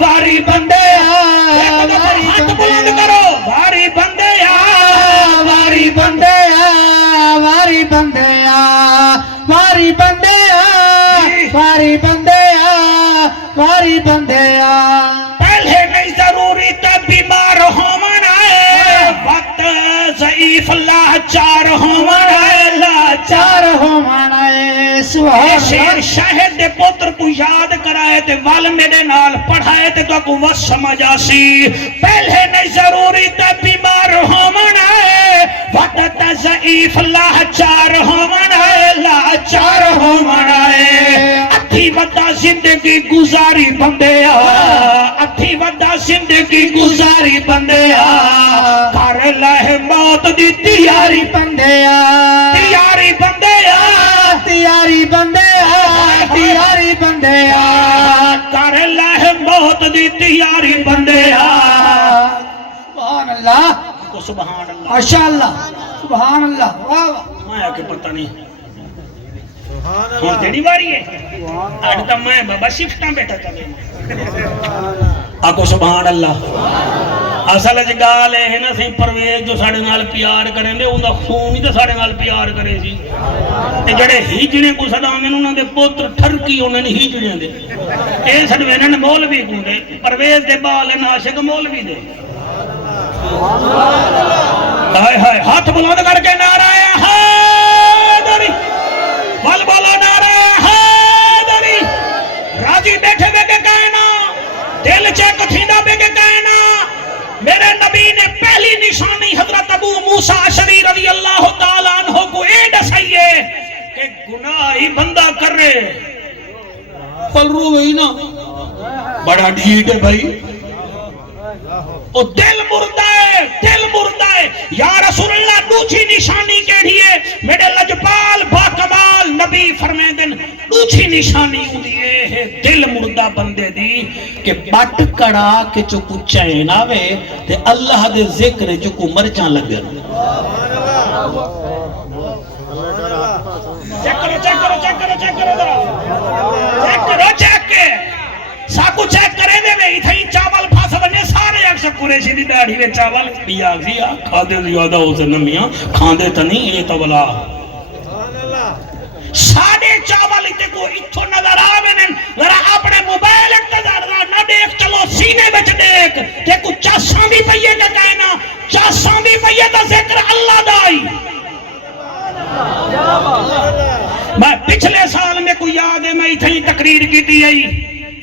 واری بندے ہاتھ بلند کرو واری بندے واری بندے واری بندے واری بندے واری بندے واری بندے پہلے نہیں ضروری تب بیمار ہومن آئے وقت ضعیف لاچار ہومن آئے لاچار ہومن آئے شیر شاہد دے پتر کو یاد کرائے تے وال میرے نال پڑھائے تے تو کو وس سمجھ آسی پہلے نہیں ضروری تب بیمار ہومن آئے وقت ضعیف لاچار ہومن آئے لاچار ہومن آئے اتھی ودا زندگی گزاری بندیا اتھی ودا زندگی گزاری بندیا کر لہ موت دی تیاری بندیا تیاری بندیا تیاری بندیا تیاری بندیا کر لہ موت دی تیاری بندیا سبحان اللہ تو سبحان اللہ ماشاءاللہ سبحان اللہ واہ واہ میں آکے پتہ نہیں ہون تیری باری ہے آج تا میں بابا شفٹاں بیٹھا چلے آکو سبحان اللہ اصل جگال ہے نا سی پرویز جو ساڑے نال پیار کریں دے ان دا خون ہی تو ساڑے نال پیار کرے سی تے جڑے ہیجنے کو صدام انہوں نے پوتر ٹھرکی انہوں نے ہیجنے دے اے سڑوے انہوں نے مولوی کو دے پرویز دے بال ناشق مولوی دے ہائے ہائے ہاتھ بلند کر کے نعرہ حیدری ول بولا نعرہ حیدری راضی بیٹھے بے کے کہنا دل چیک تھیندا بے کے کہنا میرے نبی نے پہلی نشانی حضرت ابو موسیٰ اشعری رضی اللہ تعالیٰ عنہ کو اے دسائیے کہ گناہ ہی بندہ کر رہے پل رو گئی نا بڑا ڈھیٹ ہے بھائی او دل مردہ ہے یا رسول اللہ دوچھی نشانی کے لیے میرے لجپال باکمال نبی فرمے دن دوچھی نشانی ہوندیے ہے دل مردہ بندے دی کہ بٹ کڑا کے چکو چین آوے تے اللہ دے ذکر چکو مرچاں لگے چیک کرو ساکو چیک کرے دے بے اتھائی چاول پھاس بنے سارے اکثر قریشی دی داڑھی میں چاول بیا گیا کھا دے زیادہ ہو سے نمیاں کھان دے تنی یہ تولا ساڑے چاول اتے کو اتھو نظر آوینن ذرا اپنے موبائل اقتدار نہ دیکھ چلو سینے بچ دیکھ کہ کچھ چاساں بھی پئیے کا کہنا چاساں بھی پئیے کا ذکر اللہ دائی میں پچھلے سال میں کوئی یاد ہے میں اتھائی تقریر کی تھی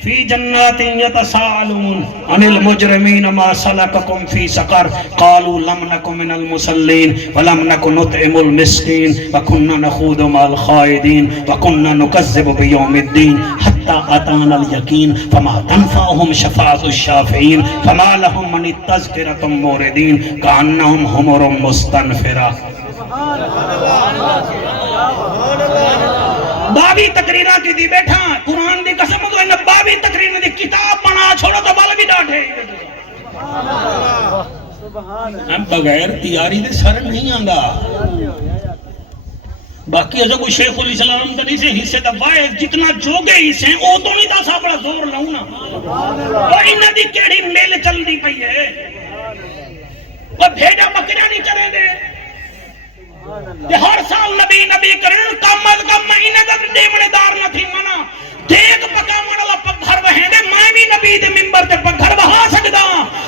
فی جنات یتساءلون عن المجرمین ما سلککم فی سقر قالوا لم نک من المصلین ولم نک نطعم المسکین وکننا نخوض مع الخائضین وکننا نکذب بیوم الدین حتی اتانا الیقین فما تنفعهم شفاعت الشافعین فما لهم من التذکرۃ موردین کانہم حمر مستنفرہ بابی تقریرہ کی دی بیٹھا قرآن دی قسم تو انہا بابی تقریر دی کتاب بنا چھوڑا تو بال بھی ڈاٹھے ہم بغیر تیاری دے سر نہیں آنگا باقی ایسا کوئی شیخ الاسلام کا نہیں سے حصے دا وائد جتنا جوگے حصے ہیں او تو نہیں تا سا بڑا زور لاؤنا وہ انہا دی کیڑی میل چل دی پئی ہے وہ بھیڑا مکری ہجرہ نہیں کرے دے تے ہر سال نبی نبی کرن کم از کم مہینے دا دیونے دار نہ تھی منا دیکھ پکاون والا پگھر وہیں دے میں بھی نبی دے منبر تے پگھر وہا سکدا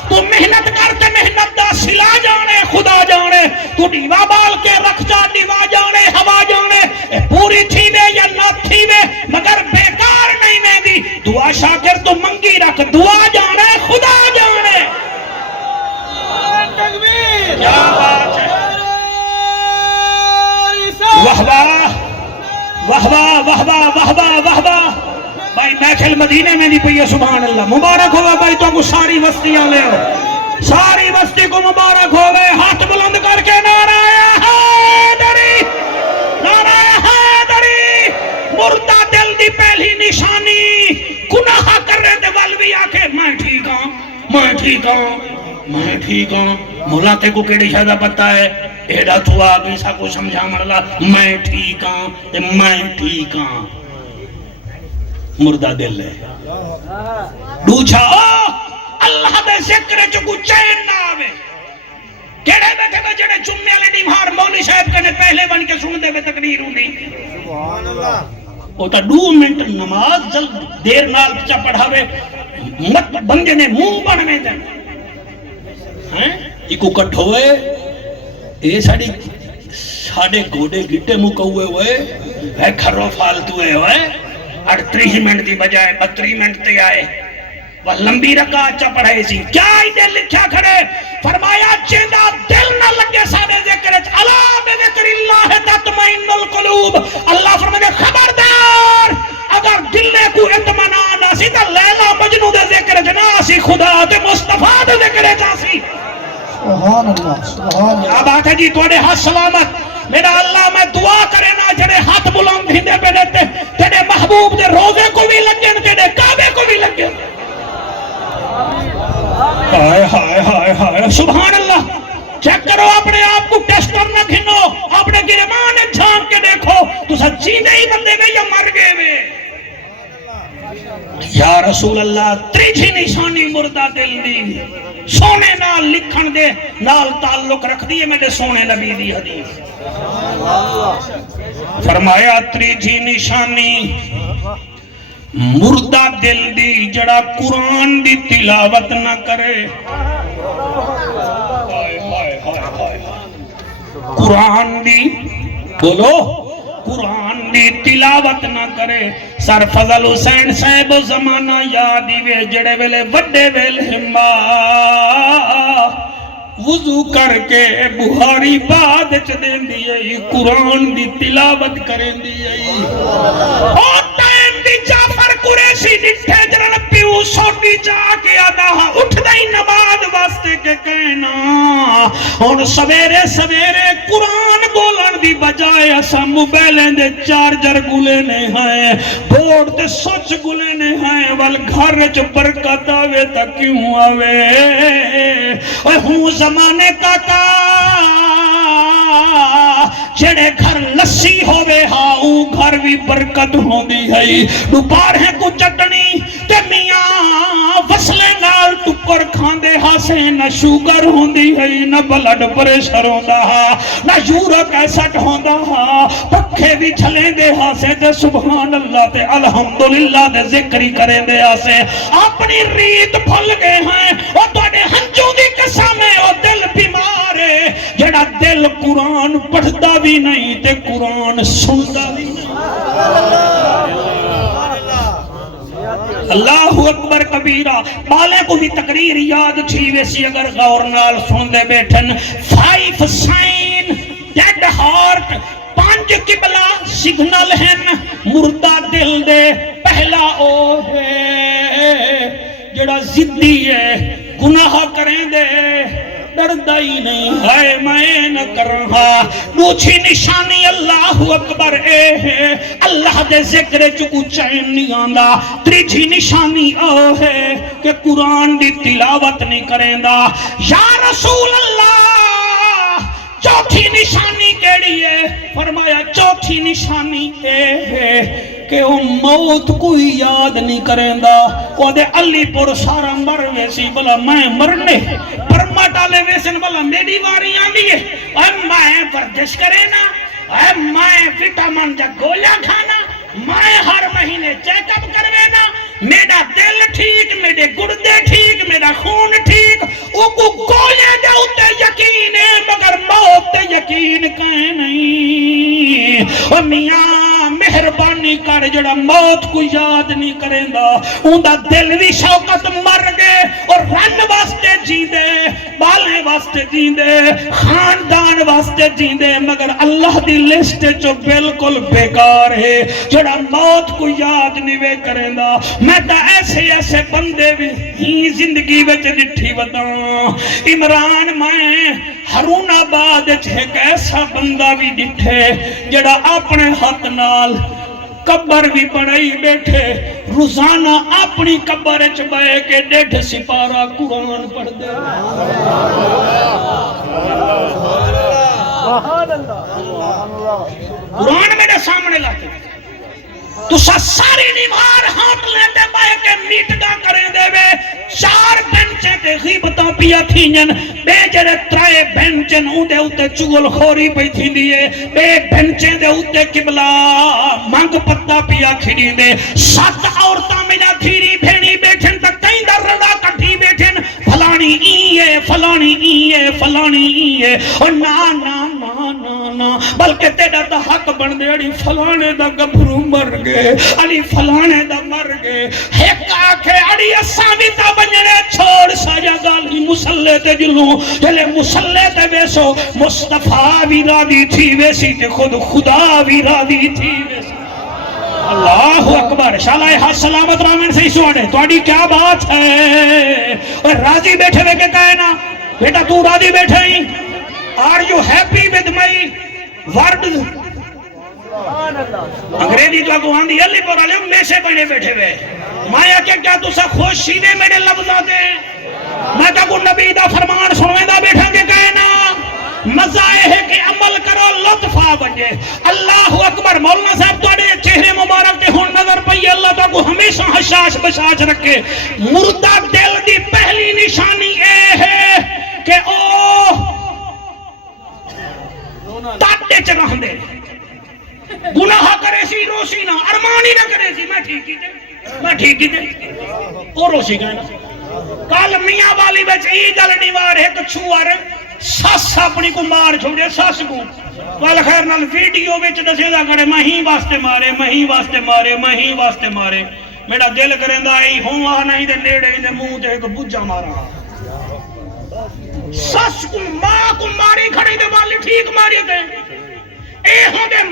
تو محنت کر تے محنت دا سلا جانے خدا جانے تو ڈیوا بال کے رکھ جا ڈیوا جانے ہوا جانے اے پوری تھی دے یا نہ تھی دے مگر بیکار نہیں میں دی دعا شاکر تو منگی رکھ دعا جانے خدا جانے کیا بات ہے واہ واہ واہ واہ واہ واہ واہ واہ واہ واہ بھائی محفل مدینے میں نہیں پئی ہے سبحان اللہ مبارک ہوگا بھائی تو کو ساری بستیاں لے ہو ساری بستی کو مبارک ہوگے ہاتھ بلند کر کے نعرہ حیدری نعرہ حیدری مردہ دل دی پہلی نشانی گناہ کر رہے تھے والوی آکے میں ٹھیک ہوں میں ٹھیک ہوں میں ٹھیک ہوں مولا تے کو کیڑی شادہ پتا ہے ایڈا تو آگئی سا کو سمجھا مرلا میں ٹھیک ہوں تے میں ٹھیک ہوں مردہ دل ہے دوچھا اللہ دے ذکر چکو چین نہ آوے کیڑے بیٹھے میں جڑے جمعے لے نیمہار مولی صاحب کنے پہلے بن کے سن دے بے تقریر ہوں دی وہ تا 2 منٹ نماز جلد دیر نال چا پڑھاوے مت بندے نے منہ بن میں دیں ایکو کٹ ہوئے اے ساڑے گوڑے گٹے مکوئے ہوئے ہے کھرو فالتو ہوئے 38 منٹ دی بجائے 32 منٹ تے آئے وہ لمبی رکعت چا پڑھائے سی کیا ہی دل لکھا کھڑے فرمایا چیندہ دل نہ لگے سارے ذکر الا بذکر اللہ تطمئن القلوب اللہ فرمائے خبردار اگر دل نے کو اطمینان آسی تا لیلا مجنو دے ذکر جناسی خدا تے مصطفیٰ دے ذکر جاسی سبحان اللہ سبحان اللہ کیا بات ہے جی توڑے ہاتھ سلامت میرا اللہ میں دعا کرے نا جڑے ہاتھ بلند ہندے پہ دیتے تیرے محبوب دے روزے کو بھی لگن تیرے کعبے کو بھی لگن ہائے ہائے ہائے ہائے سبحان اللہ چیک کرو اپنے آپ کو ٹیسٹر نہ گھنو اپنے گرمان جھانک کے دیکھو تو سچی نہیں بندے میں یا مر گئے میں یا رسول اللہ تریجی نشانی مردہ دل دی سونے نال لکھن دے نال تعلق رکھ دیئے میرے سونے نبی دی حدیث فرمایا تریجی نشانی مردہ دل دی جڑا قرآن دی تلاوت نہ کرے قرآن دی بولو قرآن دی تلاوت نہ کرے سر فضل حسین صاحب زمانہ یادی وے جڑے ویلے وڈے ویلے وضو کر کے بہاری بعد چدیں دیئے قرآن دی تلاوت کریں دیئے اور ٹائم دی جعفر قریشی ڈٹھے جرن پیو سوٹی جا کے آدھا اٹھ دائی نماز واسطے کے کہنا اور سویرے سویرے قرآن بولن دی بجائے اسا موبائلیں دے چارجر گلے نے ہیں بورڈ تے سوچ گلے نے ہیں وال گھر چ برکت آوے تا کیوں آوے اوہ ہوں زمانے کا جڑے گھر لسی ہوئے ہاں گھر بھی برکت ہوندی ہے دوپہر ہے کو چٹنی تے میاں وصلے نال ٹکر کھاندے ہاسے نہ شوگر ہوندی ہے نہ بلڈ پریشر ہوندا نہ یورک ایسٹ ہوندا پکھے بھی چھلیں دے ہاسے تے سبحان اللہ تے الحمدللہ دے ذکری کریں دے ہاسے اپنی ریت پھل گئے ہیں اور توڑے ہنجوں دی قسم ہے اور دل بیمار ہے جڑا دل قرآن پڑھدا بھی نہیں تے قرآن سندا بھی نہیں اللہ اکبر کبیرہ بالے کو بھی تقریر یاد تھی ویسی اگر غور نال سن دے بیٹھن 5 سائن ڈیڈ ہارٹ 5 قبلہ سگنل ہیں مردہ دل دے پہلا او ہے جڑا زدی ہے گناہ کریں دے ڈردائی نہیں ہے میں نہ کرہا دوچھی نشانی اللہ اکبر اے ہے اللہ دے ذکر چکو چین نہیں آندا تریجھی نشانی او ہے کہ قرآن دی تلاوت نہیں کریں دا یا رسول اللہ چوتھی نشانی کیڑی ہے فرمایا چوتھی نشانی اے ہے کہ وہ موت کوئی یاد نہیں کریں دا وہ دے علی پور سارا مر ویسی بلا میں مرنے پرما ڈالے ویسن بلا میری واریاں لیے میں ورزش کرے نا، میں وٹامن جا گولیاں کھانا، میں ہر مہینے چیک اپ کروے نا، میرا دل ٹھیک، میرے گردے ٹھیک، میرا خون ٹھیک، او کو گولیاں دے اوتے یقین ہے مگر موت تے یقین کہیں نہیں۔ او میاں مہربانی کر جڑا موت کو یاد نہیں کریں دا اون دا دل بھی شوقت مر گئے، اور رن واسطے جیندے، بالیں واسطے جیندے، خاندان واسطے جیندے، مگر اللہ دی لسٹ جو بالکل بیکار ہے جڑا موت کو یاد نہیں وے کریں دا۔ میں تا ایسے ایسے بندے بھی ہی زندگی وچ ڈٹھی وداں، عمران میں ہارون آباد ایک ایسا بندہ بھی ڈٹھے جڑا اپنے ہاتھ نال قبر بھی بنائی بیٹھے، روزانہ اپنی قبر وچ بیٹھ کے 1.5 سپارہ قرآن پڑھ دے۔ قرآن میرے سامنے لاتے تو ساری نیوار ہاتھ لیندے بائے کے میٹنگاں کریں دے وے، 4 بینچیں تے غیبتاں پیا تھینجن، بے جڑے 3 بینچیں اون دے اوتے چگل خوری پئی تھیندی ہے، بے بینچیں دے اوتے قبلہ منگ پتا پیا کھڑی دے، 7 عورتاں میرا دھیری بھینی بیٹھن تک کہیں در رڑا کٹھی بیٹھن، فلانی ای ہے، فلانی ای ہے، فلانی ای ہے، اور نا نا نا نا نا بلکہ تیرا دا حق بن دے اڑی فلانے دا گبھرو مر گئے، علی فلانے دا مر گئے، ایک آکھے اڑی اسامی تا بنجنے چھوڑ ساجا گالی مسلح تے جلوں، جلے مسلح تے بیسو مصطفیٰ بھی راضی تھی ویسی تے خود خدا بھی راضی تھی ویسی۔ اللہ اکبر، شالہ حج سلامت رامن سے سوڑے تو اڑی کیا بات ہے، اور راضی بیٹھے ہوئے کہ کہنا بیٹا تو راضی بیٹھے ہی، are you happy with my words؟ انگریزی تو آگو آندھی علی پر علیہ میں سے بنے بیٹھے ہوئے، مایا کیا تُسا خوشی دے میرے لفظہ دے، میں کہا نبی دا فرمان سنویں دا بیٹھا کے کہنا، مزہ ہے کہ عمل کرو لطفہ بنجے۔ اللہ اکبر، مولانا صاحب تو اڑے چہرے مبارک تے ہون نظر پئی، اللہ تعالیٰ کو ہمیشہ حشاش بشاش رکھے۔ مردہ دل دی پہلی نشانی اے ہے کہ او تاٹے چناہ دے، گناہ کرے سی روسی نہ، ارمانی نہ کرے سی میں ٹھیک ہی دے او روسی کہنا۔ کال میاں والی بچ ای گلنی وار ایک چھوار ساس اپنی کو مار چھوڑے، ساس کو وال خیر نال ویڈیو وچ دسے دا کرے مہی واسطے مارے، مہی واسطے مارے، مہی واسطے مارے، میرا دل کریندا ای ہوں آ نہیں دے نیڑے دے منہ تے ایک بجا مارا، ساس کو ماں کو ماری کھڑی دے والی ٹھیک ماری تے اے ہوں دے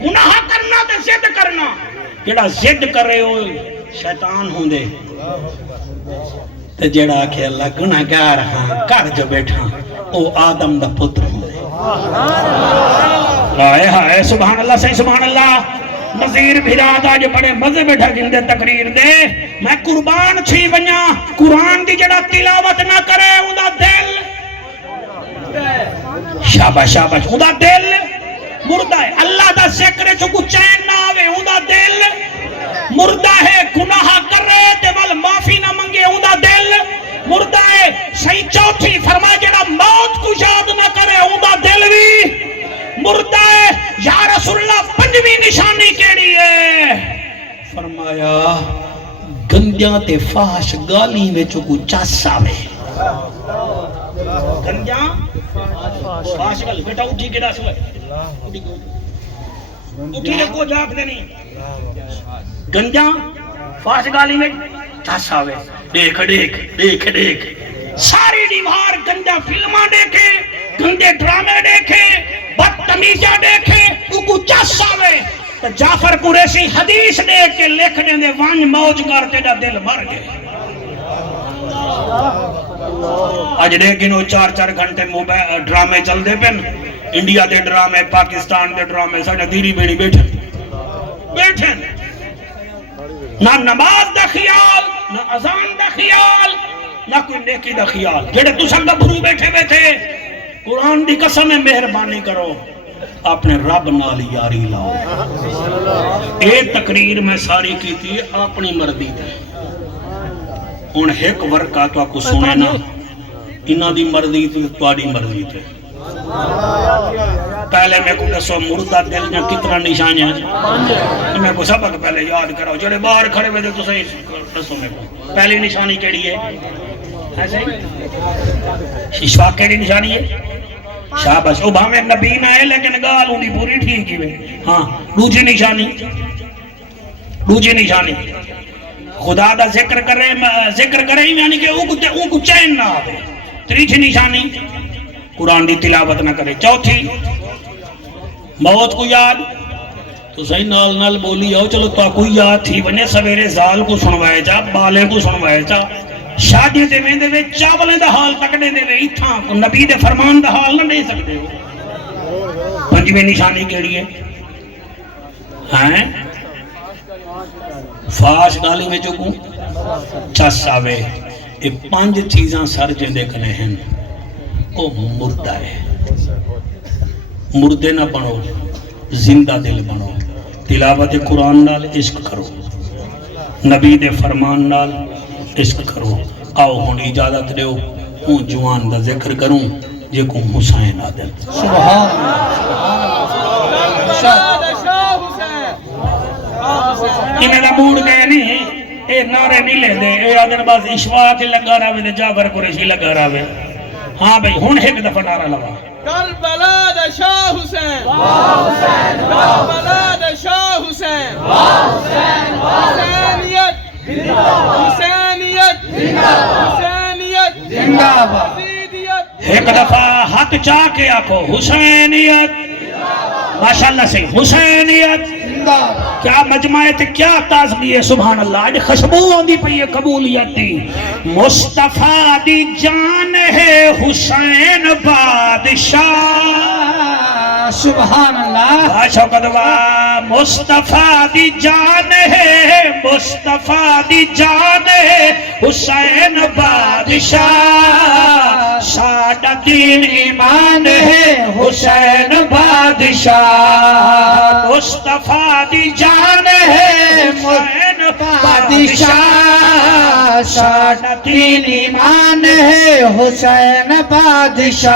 گناہ کرنا تے زد کرنا، جڑا زد کرے ہو شیطان ہوں دے تے جڑا کہ اللہ گناہ گار ہاں کر جو بیٹھا او آدم دا پتر ہوں دے۔ ہائے ہائے سبحان اللہ سے سبحان اللہ۔ نظیر بھیرات آج بڑے مزے بیٹھا جندے تقریر دے، میں قربان چھی بنیا قرآن دی جڑا تلاوت نہ کرے اون دا دل شاباش شاباش، اون دا دل مردہ ہے، اللہ دا ذکر چکو چین نہ آوے اون دا دل مردہ ہے، گناہ کر رہے تے وال معافی نہ منگے اون دا دل مردہ ہے۔ صحیح چوتھی فرمائے جڑا موت کو یاد نہ کرے اون دا دل بھی مردہ ہے۔ یا رسول اللہ 5ویں نشانی کیڑی ہے؟ فرمایا گندیاں تے فحش گالی میں چکو چاس آوے، گندیاں فحش گالی، بیٹا اٹھی کے دس اٹھی نے کو جاگ دینی، گندیاں فحش گالی میں چاس آوے، دیکھ دیکھ دیکھ دیکھ ساری دیوار گندہ فلماں دیکھے، گندے ڈرامے دیکھے، بدتمیزیاں دیکھے، کو چاس آوے۔ تو جعفر قریشی حدیث دیکھ کے لکھ دیں دے وانج موج کر تیرا دل مر گئے۔ آج دیکھنو 4 گھنٹے ڈرامے چل دے پن، انڈیا دے ڈرامے، پاکستان دے ڈرامے، ساڑھے دیری بیڑی بیٹھن نہ نماز دا خیال، نہ اذان دا خیال، نہ کوئی نیکی دا خیال، جڑے تو سنگا بھرو بیٹھے بیٹھے۔ قرآن دی قسم میں مہربانی کرو اپنے رب نال یاری لاؤ۔ اے تقریر میں ساری کی تھی اپنی مرضی تے، ہن ایک ورکا تو کو سنے نا، انہاں دی مرضی تے تواڈی مرضی تے، پہلے میں کو دسو مردہ دل نے کتنا نشانیاں میں کو سبق پہلے یاد کراؤ جڑے باہر کھڑے ہوئے تو صحیح دسو میں کو پہلی نشانی کیڑی ہے ایسے شفا کیڑی نشانی ہے شاباش او بھاویں نبی نہ ہے لیکن گال اونی پوری ٹھیک ہی ہے ہاں دوسری نشانی خدا دا ذکر کرے یعنی کہ اون کو چین نہ آوے تیسری نشانی قرآن دی تلاوت نہ کرے چوتھی موت کو یاد تو صحیح نال بولی آؤ چلو تو کوئی یاد تھی بنے سویرے زال کو سنوائے جا بالے کو سنوائے جا شادی دے وے چاولیں دا حال تکڑے دے وے اتھاں نبی دے فرمان دا حال نہ دے سکتے ہو پنجویں نشانی کیڑی ہے ہیں فاش گالی میں چکوں چس آوے یہ 5 چیزاں سر جے دیکھنے ہیں او مردہ ہے مردے نہ بنو زندہ دل بنو تلاوت قرآن نال عشق کرو نبی دے فرمان نال عشق کرو آؤ ہون اجازت دیو ہوں جوان دا ذکر کروں جے کو حسین آدل سبحان انہیں دا موڑ گئے نہیں اے نعرے نہیں لے دے اے آدھر باز اشواق لگا رہا دے جعفر قریشی لگا رہا ہاں بھئی ہون ایک دفعہ نعرہ لگا کربلا دا شاہ حسین کربلا دا شاہ حسین حسینیت حسینیت حسینیت زندہ باد ایک دفعہ ہاتھ چاہ کے آکھو حسینیت ماشاءاللہ سے حسینیت زندہ باد کیا مجمعیت کیا تازگی ہے سبحان اللہ آج خوشبو ہوندی پئی ہے قبولیت دی مصطفیٰ دی جان ہے حسین بادشاہ سبحان اللہ شوقت دعا مصطفیٰ دی جان ہے مصطفیٰ دی جان ہے حسین بادشاہ ساڈا دین ایمان ہے حسین بادشاہ مصطفیٰ دی جان ہے حسین بادشاہ ساڈا دین ایمان ہے حسین بادشاہ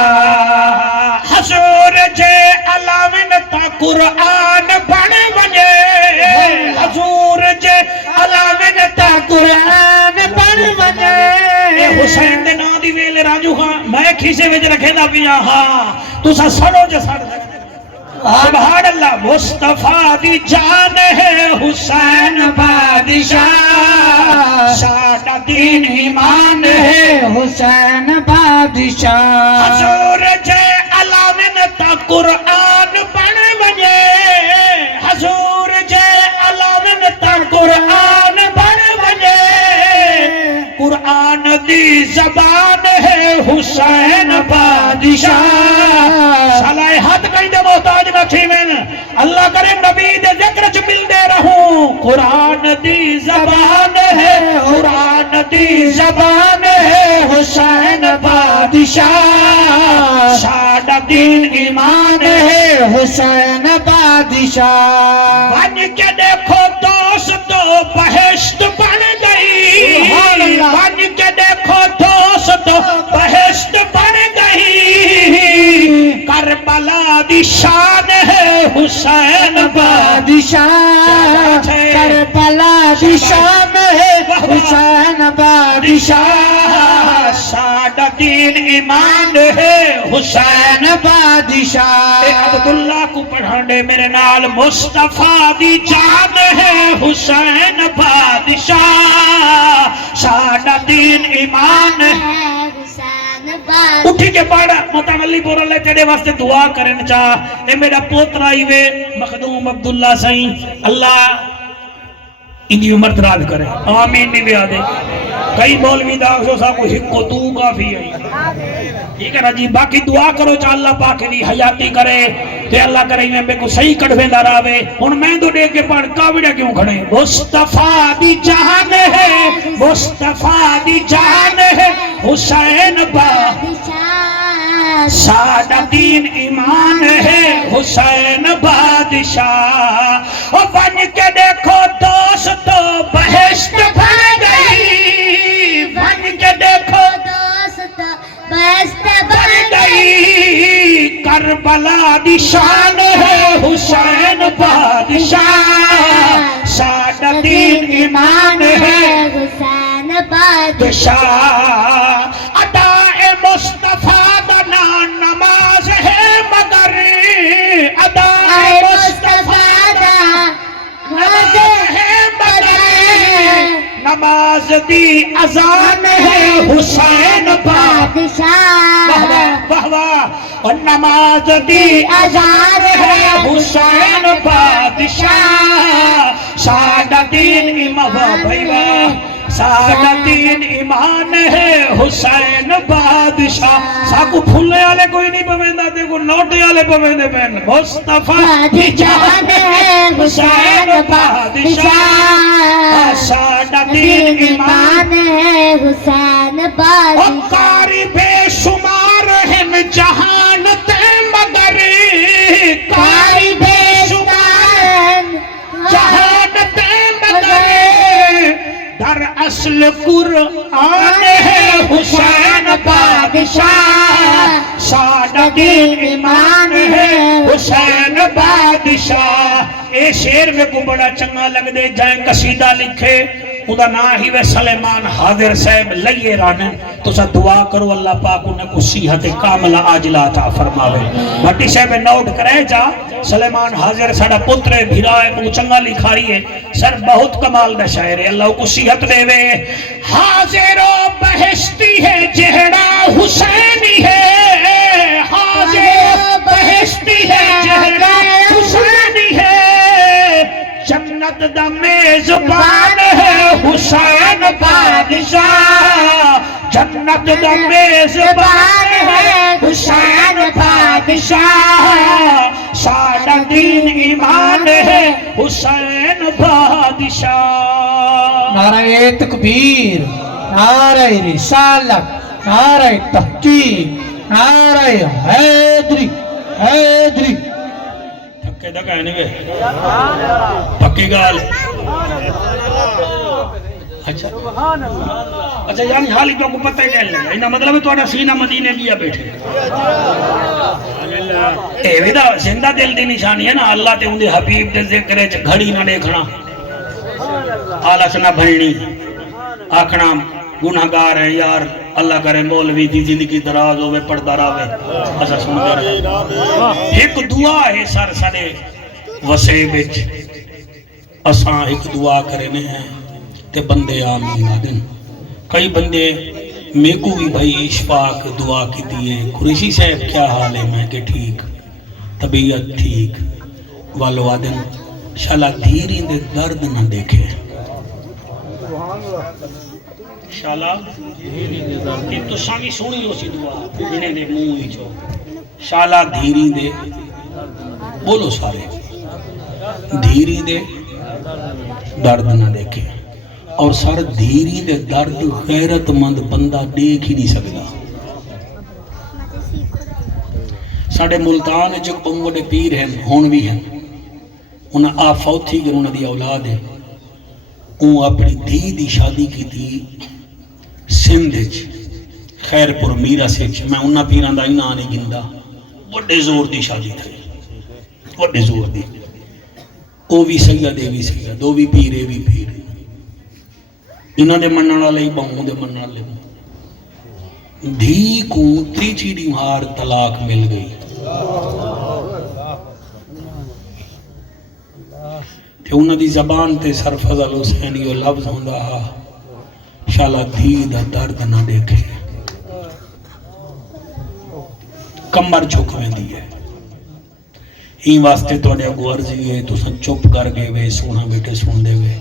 حضور جے علامن تا قرآن بن وجے حضور جے علامن تا قرآن بن وجے حسین دے نا دی ویل راجو خان میں کھیسے وچ رکھے دا پیا ہاں تسا سڑو جے سڑ دے سبحان اللہ مصطفیٰ دی جان ہے حسین بادشاہ ساڈا دین ایمان ہے حسین بادشاہ حضور جے علامن تا قرآن بن وجے حضور جے علامن تا قرآن بن وجے قرآن دی زبان ہے حسین بادشاہ صلاحت کہیں دے محتاج نہ تھیویں اللہ کرے نبی دے ذکر چ مل دے رہوں قرآن دی زبان ہے قرآن دی زبان ہے حسین بادشاہ ساڈا دین ایمان ہے حسین بادشاہ بن کے دیکھو دوستو بہشت بن گئی سبحان اللہ بن کے دیکھو دوستو بہشت بن گئی کربلا دی شان ہے حسین بادشاہ کربلا دی شان ہے حسین بادشاہ ساڈا دین ایمان ہے حسین بادشاہ عبداللہ کو پڑھانے میرے نال مصطفیٰ دی جان ہے حسین بادشاہ ساڈا دین ایمان ہے اٹھی کے پاڑا متولی پورا لے تیرے واسطے دعا کرن چاہ اے میرا پوترا ہی وے مخدوم عبداللہ سائیں اللہ انہی عمر دراز کرے آمین نہیں بھی آدھے کئی مولوی داغسو سا کو ہکو تو کافی ہے ٹھیک ہے نا جی باقی دعا کرو چاہ اللہ پاک دی حیاتی کرے تے اللہ کرے میں کو صحیح کڑھویں داراوے ان میں دو دے کے پاڑ کاوڑا کیوں کھڑے مصطفیٰ دی جان ہے مصطفیٰ دی جان ہے حسین ساڈا دین ایمان ہے حسین بادشاہ اور بن کے دیکھو دوستو بہشت بن گئی بن کے دیکھو دوست بہشت بن گئی کربلا دی شان ہے حسین بادشاہ سادہ دین ایمان ہے حسین بادشاہ ادائے مصطفیٰ دنا نماز ہے مگر ادائے مصطفیٰ دا نماز ہے مگر نماز دی اذان ہے حسین بادشاہ واہ واہ اور نماز دی اذان ہے حسین بادشاہ سادہ دین ایمان بھائیوہ سادہ دین ایمان ہے حسین بادشاہ ساکو پھولے والے کوئی نہیں پویندہ دے کو نوٹے والے پویندے پہن مصطفیٰ دی جان ہے حسین بادشاہ سادہ دین ایمان ہے حسین بادشاہ اور قاری بے شمار ہیں جہان تے مگر قاری بے شمار جہان تے مگر در اصل قرآن ہے حسین بادشاہ سادہ دین ایمان ہے حسین بادشاہ اے شیر میں کو بڑا چنگا لگ دے جائیں قصیدہ لکھے خدا نہ ہی وے سلیمان حاضر صاحب لئیے رانن تو سا دعا کرو اللہ پاک انہیں کو صحت کاملہ عاجلہ عطا فرماوے بھٹی صاحب نوٹ کرے جا سلیمان حاضر ساڑا پتر بھیرائے کو چنگا لکھائی ہے سر بہت کمال دا شاعر ہے اللہ کو صحت دے وے حاضر و بہشتی ہے جہڑا حسینی ہے حاضر و بہشتی ہے جہڑا حسینی ہے جنت دا میزبان ہے حسین بادشاہ جنت دا میزبان ہے حسین بادشاہ سادہ دین ایمان ہے حسین بادشاہ نعرہ تکبیر نعرہ رسالت نعرہ تحقیق نعرہ حیدری حیدری پکے دا کہنے گے پکی گال اچھا یعنی حالی تو کو پتہ ہی نہیں لگا انہا مطلب ہے توڑا سینہ مدینے لیا بیٹھے اے ویدہ زندہ دل دی نشانی ہے نا اللہ تے اندے حبیب دے ذکرے گھڑی نہ دیکھنا آلہ نہ بھنی آکھنا گناہگار ہیں یار اللہ کرے مولوی دی زندگی دراز ہوئے پردہ راوے ایسا سمجھا رہے ایک دعا ہے سر سارے وسے بچ اساں ایک دعا کرنے ہیں تے بندے آمین آدن کئی بندے میں کو بھی بھائی اشفاق دعا کی دیئے قریشی صاحب کیا حال ہے میں کہ ٹھیک طبیعت ٹھیک والو آدن شالا دھیری دے درد نہ دیکھے شالا یہ تو سامی سونی ہو سی دعا انہیں دے منہ ہی جو شالا دھیری دے بولو سارے دھیری دے درد نہ دیکھے اور سر دھیری دے درد غیرت مند بندہ دیکھ ہی نہیں سکتا ساڑے ملتان جو بڑے پیر ہیں ہون بھی ہیں انہاں آپ فوت تھی کہ انہاں دی اولاد ہے وہ اپنی دھی دی شادی کی تھی سندھ خیر پور میرا سچ میں انہاں پیران دا انہاں آنے گندہ بڑے زور دی شادی تھی بڑے زور دی او بھی سید اے بھی سید دو بھی پیر اے بھی پیر انہاں دے منن والے بہوں دے منن والے دھی کو تیجی دی مہار طلاق مل گئی تے انہاں دی زبان تے سرفضل حسینی و لفظ ہوندا شالا دھی دا درد نہ دیکھے کمر جھک ویندی ہے این واسطے توڑے اگو عرضی ہے تو سن چپ کر گئے وے سونا بیٹے سن دے وے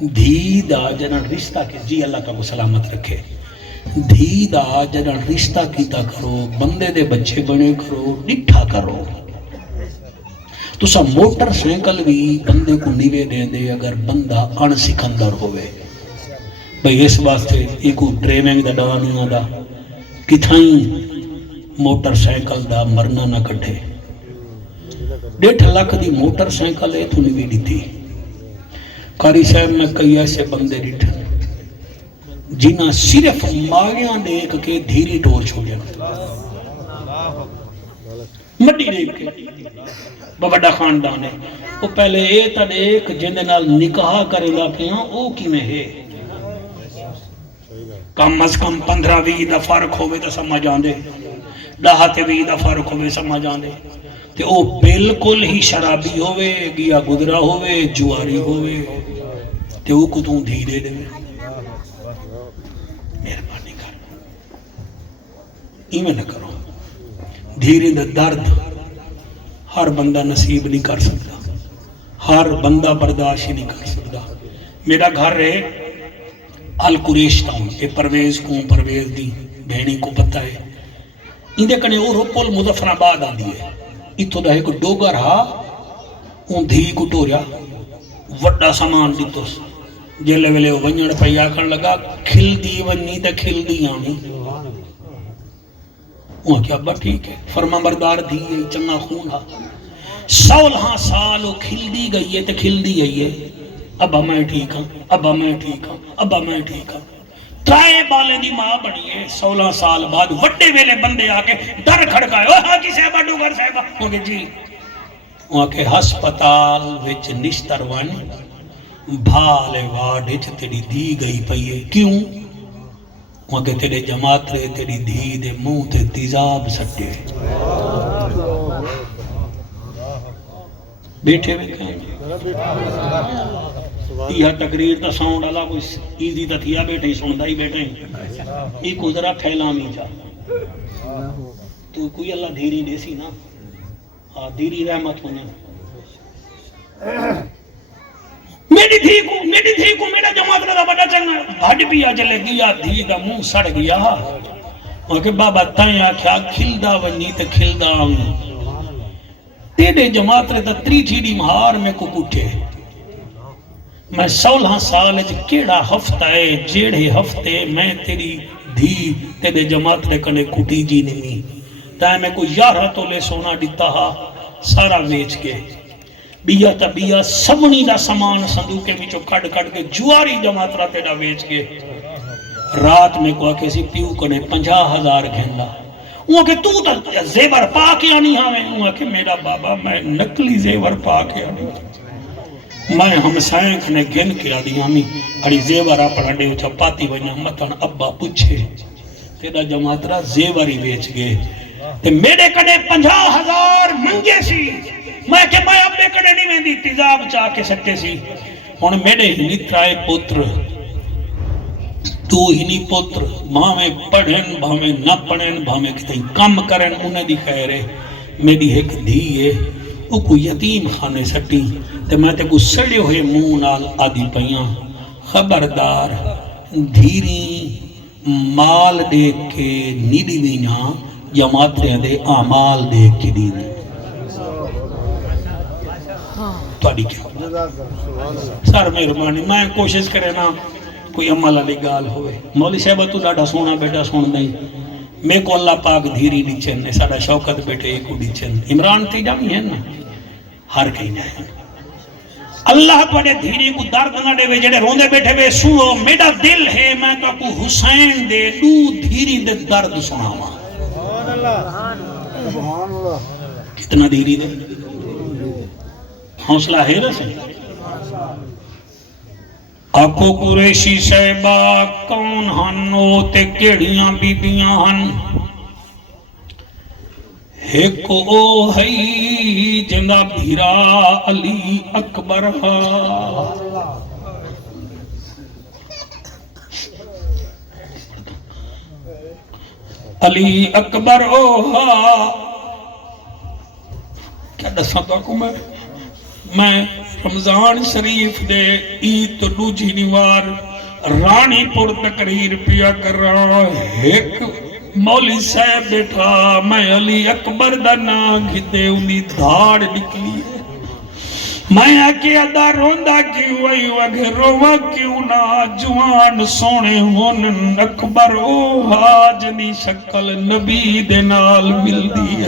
دھی دا جنن رشتہ کے جی اللہ کا کو سلامت رکھے دھی دا جنن رشتہ کیتا کرو بندے دے بچے بنے کرو نٹھا کرو تو سا موٹر سینکل بھی بندے کو نیوے دے دے اگر بندہ ان سکندر ہوئے بھئی اس واسطے ایکو ڈریونگ دا ڈوا نہیں آدھا کتھائیں موٹر سینکل دا مرنا نہ کٹھے 1.5 لاکھ دی موٹر سینکل ہے تو نیوے دی تھی قاری صاحب میں کئی ایسے بندے ڈٹھ جنہ صرف ماغیاں دیکھ کے دھیری ٹور چھوڑیا مڈی دیکھ کے بڑا خاندان ہے وہ پہلے یہ تا دیکھ جن نال نکاح کرے گا پیاں او کی میں ہے کم از کم 15-20 دا فرق ہوئے تا سمجھ آن دے 10-20 دا فرق ہوئے سمجھ آن دے تے او بالکل ہی شرابی ہوئے گیا گدرا ہوئے جواری ہوئے تے او کو توں دھیرے دے مہربانی کر ایمیں نہ کرو دھیرے دا درد ہر بندہ نصیب نہیں کر سکتا ہر بندہ برداشت نہیں کر سکتا میرا گھر ہے القریش ٹاؤن یہ پرویز دی بہنی کو پتہ ہے اندے کنے او روپول مظفر آباد آ دی ہے اتھو دا ایک ڈوگر ہا اون دھی کو ٹوریا وڈا سامان دیتوس جلے ویلے ونجڑ پیا کھن لگا کھل دی ونی تے کھل دی آنی وہاں کیا ابا ٹھیک ہے فرما بردار دی ہے چنگا خون ہا 16 سال وہ کھل دی گئی ہے تے کھل دی گئی ہے ابا میں ٹھیک ہاں ابا میں ٹھیک ہاں ابا میں ٹھیک ہاں ترائے بالے دی ماں بنی ہے 16 سال بعد وڈے ویلے بندے آ کے در کھڑکائے اوہ ہاں کی صاحبہ ڈوگر صاحبہ وہ کہ جی وہاں کے ہسپتال وچ نشتر ون بھالے واڈج تیری دی گئی پئیے کیوں وہاں کہ تیرے جماعت رہے تیری دھی دے منہ تے تیزاب سٹے بیٹھے ہوئے کہیں یہ تقریر تا ساؤنڈ اللہ کوئی ایزی تا تھیا بیٹھے سندا ہی بیٹھے یہ کو ذرا پھیلامی جا تو کوئی اللہ دھیری دیسی نا دھیری رحمت ہونا میری دھی کو میرا جماعت لگا بڑا چنگا بھڑ پیا چلے گیا دھی دا منہ سڑ گیا وہاں کہ بابا تائیں آکھیا کھلدا ونی تے کھلدا آنی تیرے جماعت رہتا تری تھیڑی مہار میں کو کٹھے میں 16 سال کیڑا ہفتہ ہے جیڑے ہفتے میں تیری دھی تیرے جماعت رہ کنے کٹی جی نہیں تائیں میں کو 11 تولے سونا دیتا ہا سارا ویچ کے بیا تا بیا سبنی دا سامان صندوقے میں چو کڑ کڑ کے جواری جماعت رہ تیڑا ویچ کے رات میں کو کسی پیو کنے 50,000 گھنلا وہ کہ تو تا زیور پا کے آنی ہمیں وہ کہ میرا بابا میں نکلی زیور پا کے آنی میں ہم سائیں کھنے گھن کے آدھی ہمیں اڑی زیور اپنا ڈے اچھا پاتی ونیا متن ابا پوچھے تیرا جماعت را زیور ہی بیچ گئے تے میرے کنے 50,000 منگے سی میں کہ میں اپنے کنے نہیں میں دی تیزاب چاہ کے سکتے سی ہون میرے ہی نترائے پوتر تو ہی نہیں پوتر بھامیں پڑھن بھامیں نہ پڑھن بھامیں کتیں کم کرن انہیں دی خیر ہے میری ایک دھی ہے وہ کو یتیم خانے سٹی تے میں تے کو سڑے ہوئے منہ نال آدھی پیاں خبردار دھیری مال دیکھ کے نیدی وینا جماعتیں دے آمال دیکھ کے دینے تو آدھی کیا سر مہربانی میں کوشش کرے نا کوئی عمل علی گال ہوئے مولی صاحبہ تو ڈاڑا سونا بیٹا سون دیں میں کو اللہ پاک دھیری ڈیچن نے ساڑا شوکت بیٹے ایک ڈیچن عمران تی جامی ہے نا ہر کہیں جائے اللہ توڑے دھیری کو درد نہ دے وے جڑے روندے بیٹھے وے سنو میرا دل ہے میں تو کو حسین دے دو دھیری دے درد سناوا کتنا دھیری دے حوصلہ ہے رسے آکو قریشی صاحبہ کون ہن تے کیڑیاں بیبیاں ہن ایک او ہئی جندا بھیرا علی اکبر علی اکبر او ہا کیا دساں تو کو میں رمضان شریف دے عید تو دوجی نیوار رانی پور تقریر پیا کر رہا ایک مولی صاحب بیٹھا میں علی اکبر دا نا گھتے انہی دھاڑ نکلی میں آکے ادا روندہ کیوں آئی وگے روا کیوں نا جوان سونے ہون اکبر او حاجنی شکل نبی دے نال مل دی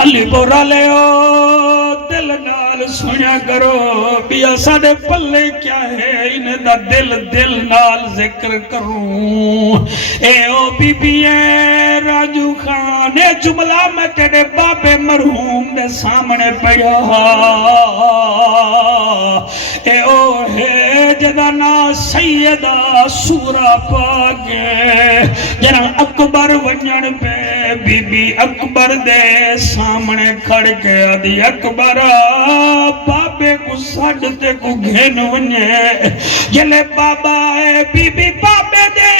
علی بورا لے او دل نال سنیا کرو بیا ساڑے پلے کیا ہے انہیں دا دل دل نال ذکر کروں اے او بی بی اے راجو خان اے جملہ میں تیرے بابے مرحوم دے سامنے پڑیا اے او ہے جدانا سیدہ سورہ پاگے جنہاں اکبر ونجن پہ بی بی اکبر دے سامنے کھڑ کے آدھی اکبر بابے کو ساڑھتے کو گھن ونجے جلے بابا اے بی بی بابے دے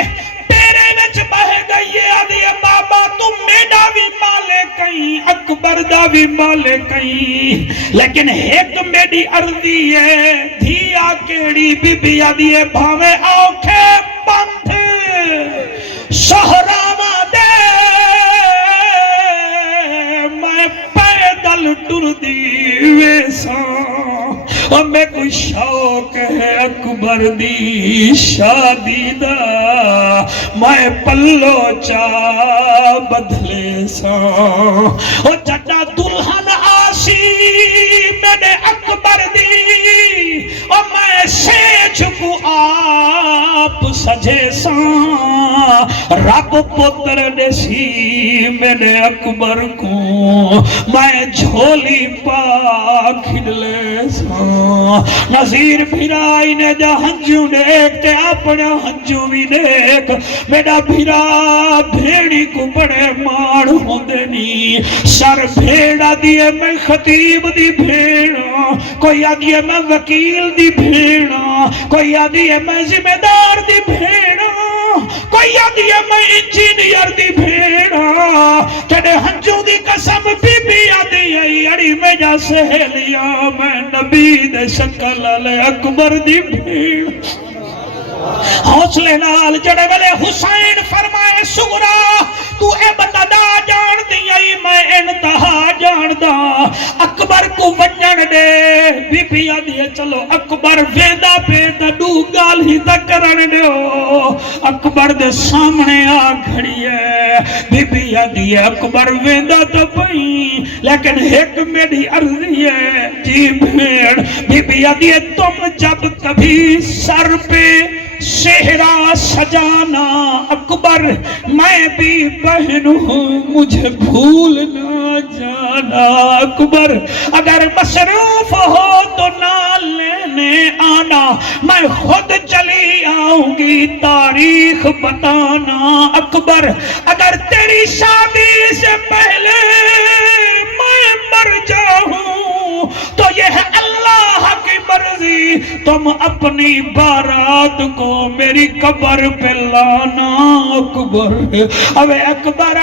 پیرے وچ بہ گئی آدھی بابا تم میڈا بھی مالے کہیں اکبر دا بھی مالے کہیں لیکن ایک میڈی عرضی ہے دھیا کیڑی بی بی آدھی بھاوے آوکھے بندھ سہراما دے میں پیدل ٹر دی ویساں اور میں کوئی شوق ہے اکبر دی شادی دا میں پلو چا بدلے ساں اور جٹا دلہن آسی میں نے اکبر دی اور میں سیچ کو آپ سجے ساں رب پتر نسی میں نے اکبر کو میں جھولی پا کھلے ساں نظیر بھیرائی نے جا ہنجو دیکھتے اپنا ہنجو بھی دیکھ میرا بھیرا بھیڑی کو بڑے مار ہوندے نی سر بھیڑا دیئے میں خطیب دی بھیڑا کوئی آدھیے میں وکیل دی بھیڑا کوئی آدھیے میں ذمہ دار دی بھیڑا کوئی آدھیے میں انجینئر دی بھیڑا تیرے ہنجو دی قسم بی بی آدھی آئی اڑی میں جا سہلیاں میں نبی دے شکل علی اکبر دی بھیڑ حوصلے نال جڑے ویلے حسین فرمائے سغرا تو اے بندہ جان دی آئی میں انتہا جان دا اکبر کو ونجن دے بی بی آدھی چلو اکبر ویدہ پیدا دو گال ہی تک کرن دیو اکبر دے سامنے آ کھڑی ہے بی بی آدھی اکبر ویدہ تو پئی لیکن ایک میری عرضی ہے جی بھیڑ بی بی آدھی تم جب کبھی سر پہ شہرہ سجانا اکبر میں بھی بہن ہوں مجھے بھول نہ جانا اکبر اگر مصروف ہو تو نہ لینے آنا میں خود چلی آؤں گی تاریخ بتانا اکبر اگر تیری شادی سے پہلے میں مر جاؤں تو یہ ہے اللہ کی مرضی تم اپنی بارات کو میری قبر پہ لانا اکبر اوے اکبر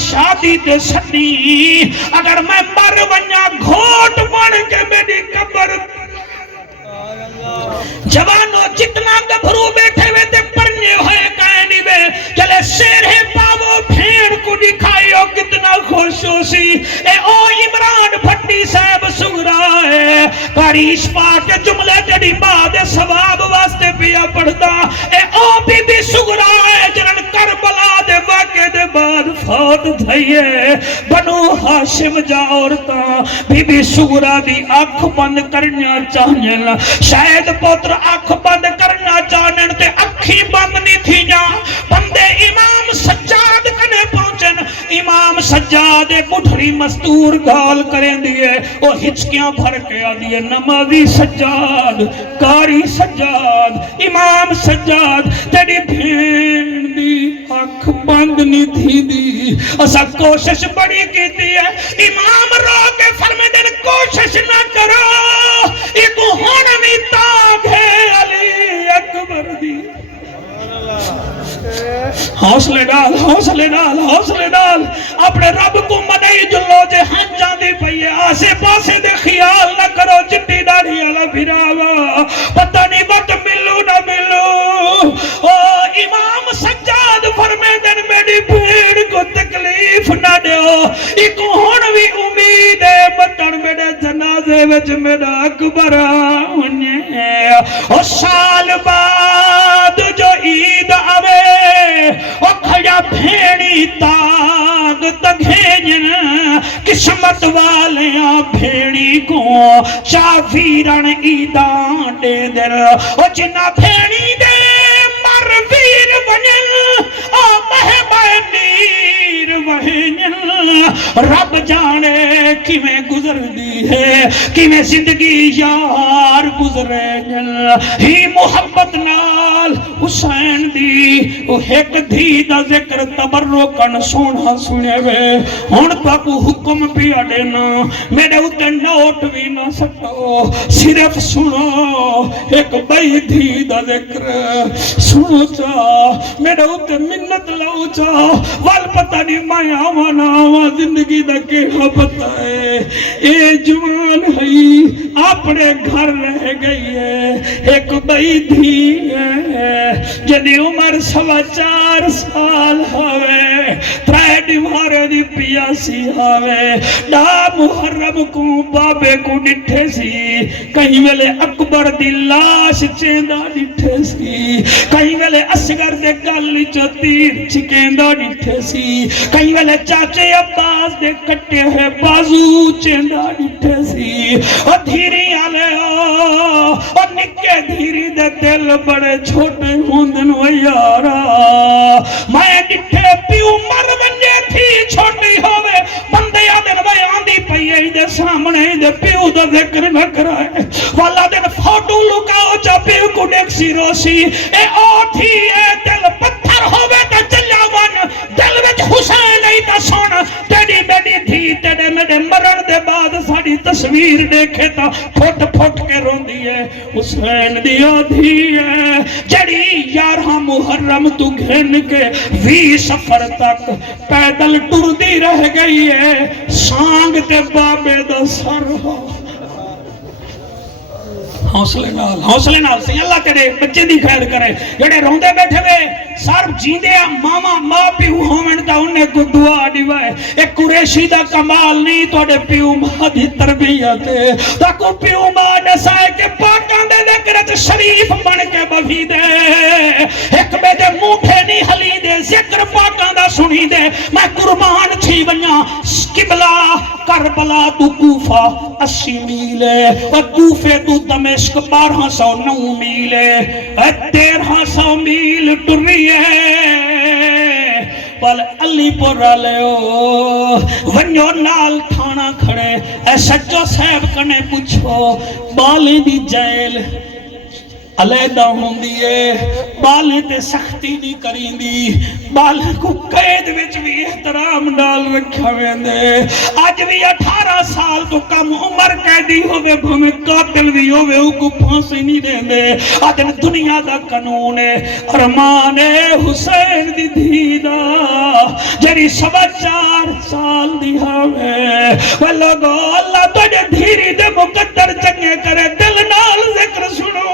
شادی تے سنی اگر میں مر ونیا گھوٹ بن کے میری قبر جوانوں جتنا گبھرو بیٹھے ہوئے تے پرنے ہوئے کہنی میں چلے شیر ہے پاو بھیڑ کو دکھائیو کتنا خوش ہو سی اے او عمران بھٹی صاحب سغرا ہے کاریش پاک جملے تیری بعد ثواب واسطے پیا پڑھتا اے او بی بی سغرا ہے جنن کربلا دے واقعے دے بعد فوت تھئیے بنو ہاشم جا عورتا بی بی سغرا دی آنکھ بند کرنا چاہنے شاید پوتر آنکھ بند کرنا چاہنے تے اکھی بند نہیں تھی جا بندے امام سجاد کنے پہنچن امام سجاد بڑھڑی مستور گال کریں دیئے وہ ہچکیاں بھر کے آدھیے نمازی سجاد کاری سجاد امام سجاد تیری بھین دی آنکھ بند نہیں تھی دی اسا کوشش بڑی کی دی ہے امام رو کے فرمے دن کوشش نہ کرو ایک ہونمی تاگ ہے علی اکبر دی حوصلے ڈال حوصلے ڈال حوصلے ڈال اپنے رب کو مدعی جلو جے ہن جاندی پئیے آسے پاسے دے خیال نہ کرو چٹی ڈاڑھی والا پھراوا پتہ نہیں وقت ملو نہ ملو او امام سجاد فرمے دن میری بھیڑ کو تکلیف نہ دیو ایک ہن بھی امید ہے بتن میرے جنازے وچ میرا اکبر آنے او سال بعد جو عید آوے او کھڑا بھیڑی تاگ چراغ تگھیجن قسمت والیاں بھیڑی کو چاویرن ایدان دے در او جنہ بھیڑی دے مر ویر ونن او مہمہ نیر وہنن رب جانے کیویں گزر دی ہے کیویں زندگی یار گزرے جن ہی محبت نال حسین دی وہ ایک دھی دا ذکر تبرکن سونا سنے وے ہن تک حکم پیا دینا میرے اتے نوٹ بھی نہ سکو صرف سنو ایک بئی دھی دا ذکر سنو چا میرے اتے منت لو چا وال پتہ نہیں میں آوانا آوا زندگی دا کے پتہ ہے اے جوان ہے اپنے گھر رہ گئی ہے ایک بئی دھی ہے جدی عمر 4.25 سال ہوئے ترائے دیوارے دی پیاسی ہوئے ڈا محرم کو بابے کو ڈٹھے سی کہیں ویلے اکبر دی لاش چیندہ ڈٹھے سی کہیں ویلے اصغر دے گلی چو تیر چکیندہ ڈٹھے سی کہیں ویلے چاچے عباس دے کٹے ہوئے بازو چیندہ ڈٹھے سی اور دھیری آلے اور نکے دھیری دے دل بڑے چھوٹے ہوندن و یارا میں ڈٹھے پیو مر بنجے تھی چھوٹی ہوئے بندے آدن وے آندی پئیے دے سامنے دے پیو دا ذکر نہ کرائے والا دن فوٹو لکاؤ چا پیو کو ڈیک سی روسی اے آتھی اے دل پتھر ہوئے تا چلیا ون دل وچ حسین ای تا سون تیڑی بیڑی تھی تیڑے میڈے مرن دے بعد ساڑی تصویر دیکھے تا پھٹ پھٹ کے رون دیئے حسین دیا دھیئے جڑی 11 محرم تو گھن کے 20 سفر تک پیدل ٹر دی رہ گئی ہے سانگ تے بابے دا سر ہو حوصلے نال سی اللہ تیرے بچے دی خیر کرے جڑے روندے بیٹھے وے سر جیندے ماما ماں پیو ہومن تا انہیں کو دعا دیوائے ایک قریشی دا کمال نہیں تو اڈے پیو ماں دی تربیت تا کو پیو ماں نسائے کے پاکان دے ذکرت شریف بن کے بفی دے ایک بے دے موٹھے نہیں حلی دے ذکر پاکان دا سنی دے میں قربان چھی بنیا قبلہ کربلا تو کوفہ 80 میلے اور کوفے تو دمشق 1209 میلے 1300 میل ٹری پل علی پور آلیو ونیو نال تھانا کھڑے اے سچو صاحب کنے پوچھو بالی دی جیل علیدہ ہوں دیئے بالیں تے سختی نہیں کریں دی بالیں کو قید وچ بھی احترام ڈال رکھا ویندے آج بھی 18 سال تو کم عمر قیدی ہوئے بھومے قاتل بھی ہوئے او کو پھانسی نہیں دیں دے آدھن دنیا دا قانون ہے ارمان حسین دی دھیدہ جری 4.25 سال دی ہوئے وہ لوگو اللہ تجھے دھیری دے مقدر چنگے کرے دل نال ذکر سنو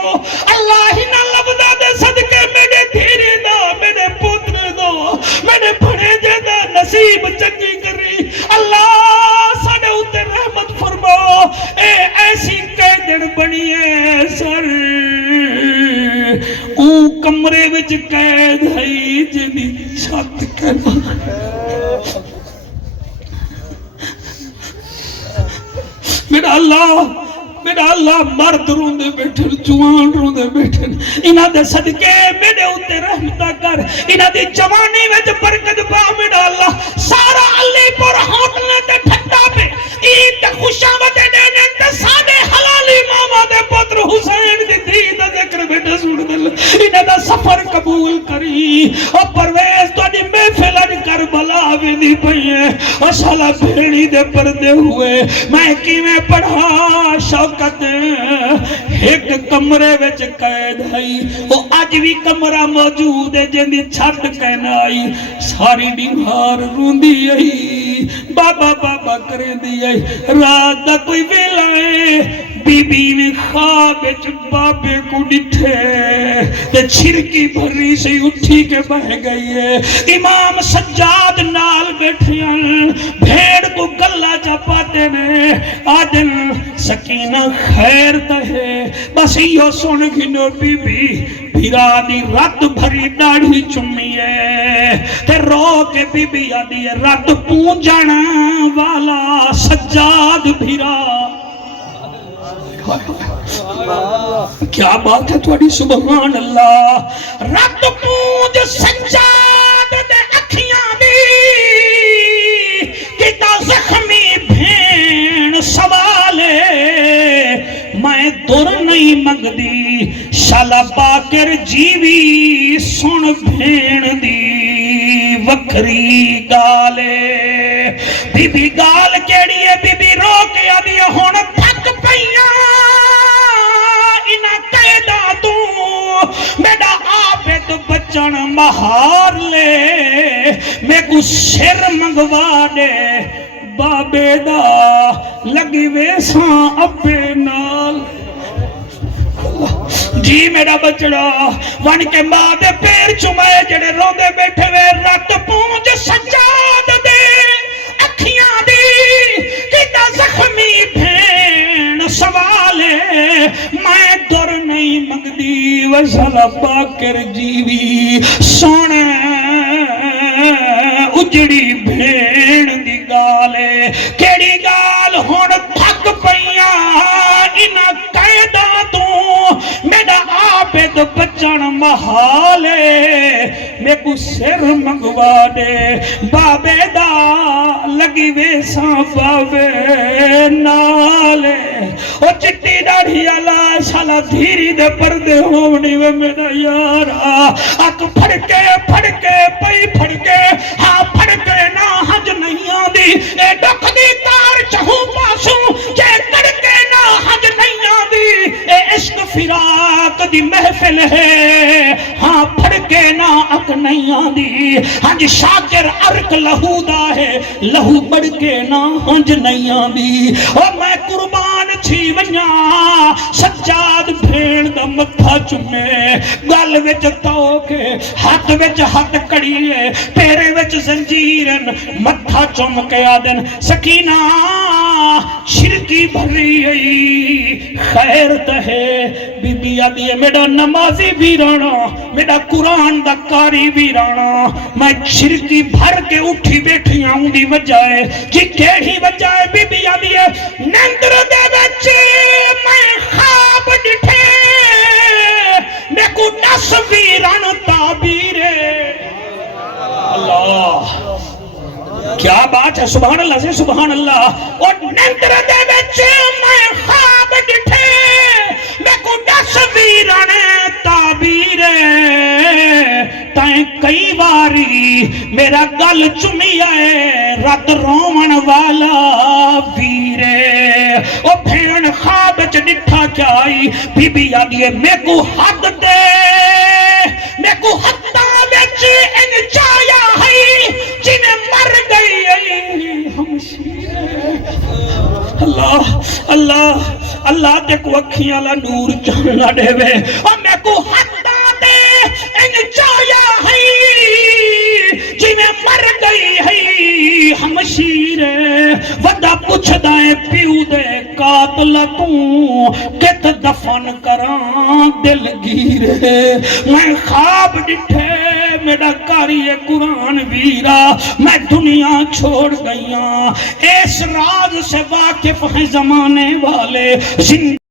اللہ ہی نہ لبدا دے صدقے میرے دھیرے دا میرے پتر دا میرے بھڑے جے دا نصیب چنگی کری اللہ ساڑے اتے رحمت فرماؤ اے ایسی قیدن بنیے سر اون کمرے وچ قید ہے جنی چھت کرنا میرا اللہ مرد روندے بیٹھن جوان روندے بیٹھن انہاں دے صدقے میرے اتے رحمتہ کر انہاں دی جوانی وچ برکت پا میرا اللہ سارا علی پور ہوٹلے تے ٹھٹا پہ عید تے خوشامدے دینے تے ساڈے حلالی ماما دے پتر حسین دی دھی دا ذکر بیٹھا سن دل انہاں دا سفر قبول کری اور پرویز تو دی محفل کربلا ویندی پئی ہے اور سالا بھیڑی دے پردے ہوئے میں کیویں پڑھا شوقت ایک کمرے وچ قید ہے وہ اج بھی کمرہ موجود ہے جن دی چھت کہنا آئی ساری دیوار روندی آئی بابا بابا کریں دی آئی رات دا کوئی ویلا ہے بی بی میں خواب وچ بابے کو ڈٹھے تے چھرکی بھری سے اٹھی کے بہ گئی ہے امام سجاد نال بیٹھیاں بھیڑ کو گلہ چپاتے نے آدن سکینہ خیر تہے بس یہ سن گھنو بی بی بھیرا دی رت بھری داڑھی چمیے تے رو کے بی بی آدھی رت پونجن والا سجاد بھیرا کیا بات ہے تھوڑی سبحان اللہ رت پونج سجاد دے اکھیاں دی کیتا زخمی بھین سوالے میں دور نہیں منگدی شالا باکر جیوی سن بھین دی وکری گالے بی بی گال کیڑی ہے بی بی رو کے آدھی ہون تھک پئیاں انہاں قیدہ تو میڈا عابد بچن مہار لے میں کو سر منگوا دے بابے دا لگی ویساں اپے نال جی میرا بچڑا ون کے ماں دے پیر چمائے جڑے رو دے بیٹھے وے رت پونج سجاد دے اکھیاں دی کیتا زخمی بھین سوالے میں دور نہیں منگدی وزلا باکر جیوی سونے اجڑی بھین دی گالے کیڑی گال ہون تھک پئیاں انہاں قیدہ تو میرا عابد بچن محالے میں کو سر منگوا دے بابے دا لگی ویساں بابے نالے او چٹی داڑھی آلا شالا دھیری دے پردے ہونی وے میرا یارا اک پھڑ کے پئی پھڑ کے ہاں پھڑ کے نا ہج نہیں آدھی اے ڈک دی تار چہوں پاسوں جے کر کے نا ہج نہیں آدھی اے عشق فراق دی محفل ہے ہاں پھڑ کے نا اک نہیں آدھی ہنج شاکر عرق لہو دا ہے لہو بڑھ کے نا ہنج نہیں آدھی اور میں قربان تھی ونیا سجاد بھین دا متھا چمے گل وچ تو کے ہاتھ وچ ہاتھ کڑیے پیرے وچ زنجیرن متھا چم کے آدن سکینہ شرکی بھری ای خیر تہے بی بی آدھی میڈا نمازی بھی رانا میڈا قرآن دا کاری بھی رانا میں شرکی بھر کے اٹھی بیٹھی آؤں دی وجائے جی کیڑی وجائے بی بی آدھی نندر دے بچے میں خواب ڈٹھے میں کو تصویران تعبیرے اللہ کیا بات ہے سبحان اللہ سے سبحان اللہ اور نندر دے بچے میں خواب ڈٹھے میں کو تصویران تعبیرے تائیں کئی باری میرا گل چمی آئے رات رومن والا ویرے او بھین خواب چ ڈٹھا کیا آئی بی بی آدھیے میں کو حد دے میں کو حدہ وچ انجایا ہے جنہیں مر گئی ہم شیرے اللہ اللہ اللہ تے کو اکھیاں لا نور جاننا دے وے اور میں کو حدہ دے انجایا ہے جنہیں مر گئی ہے ہم شیرے وڈا پوچھ دائیں پیو دے قاتل تو کت دفن کران دل گیرے میں خواب ڈٹھے میرا کاری قرآن ویرا میں دنیا چھوڑ گئیاں اس راز سے واقف ہیں زمانے والے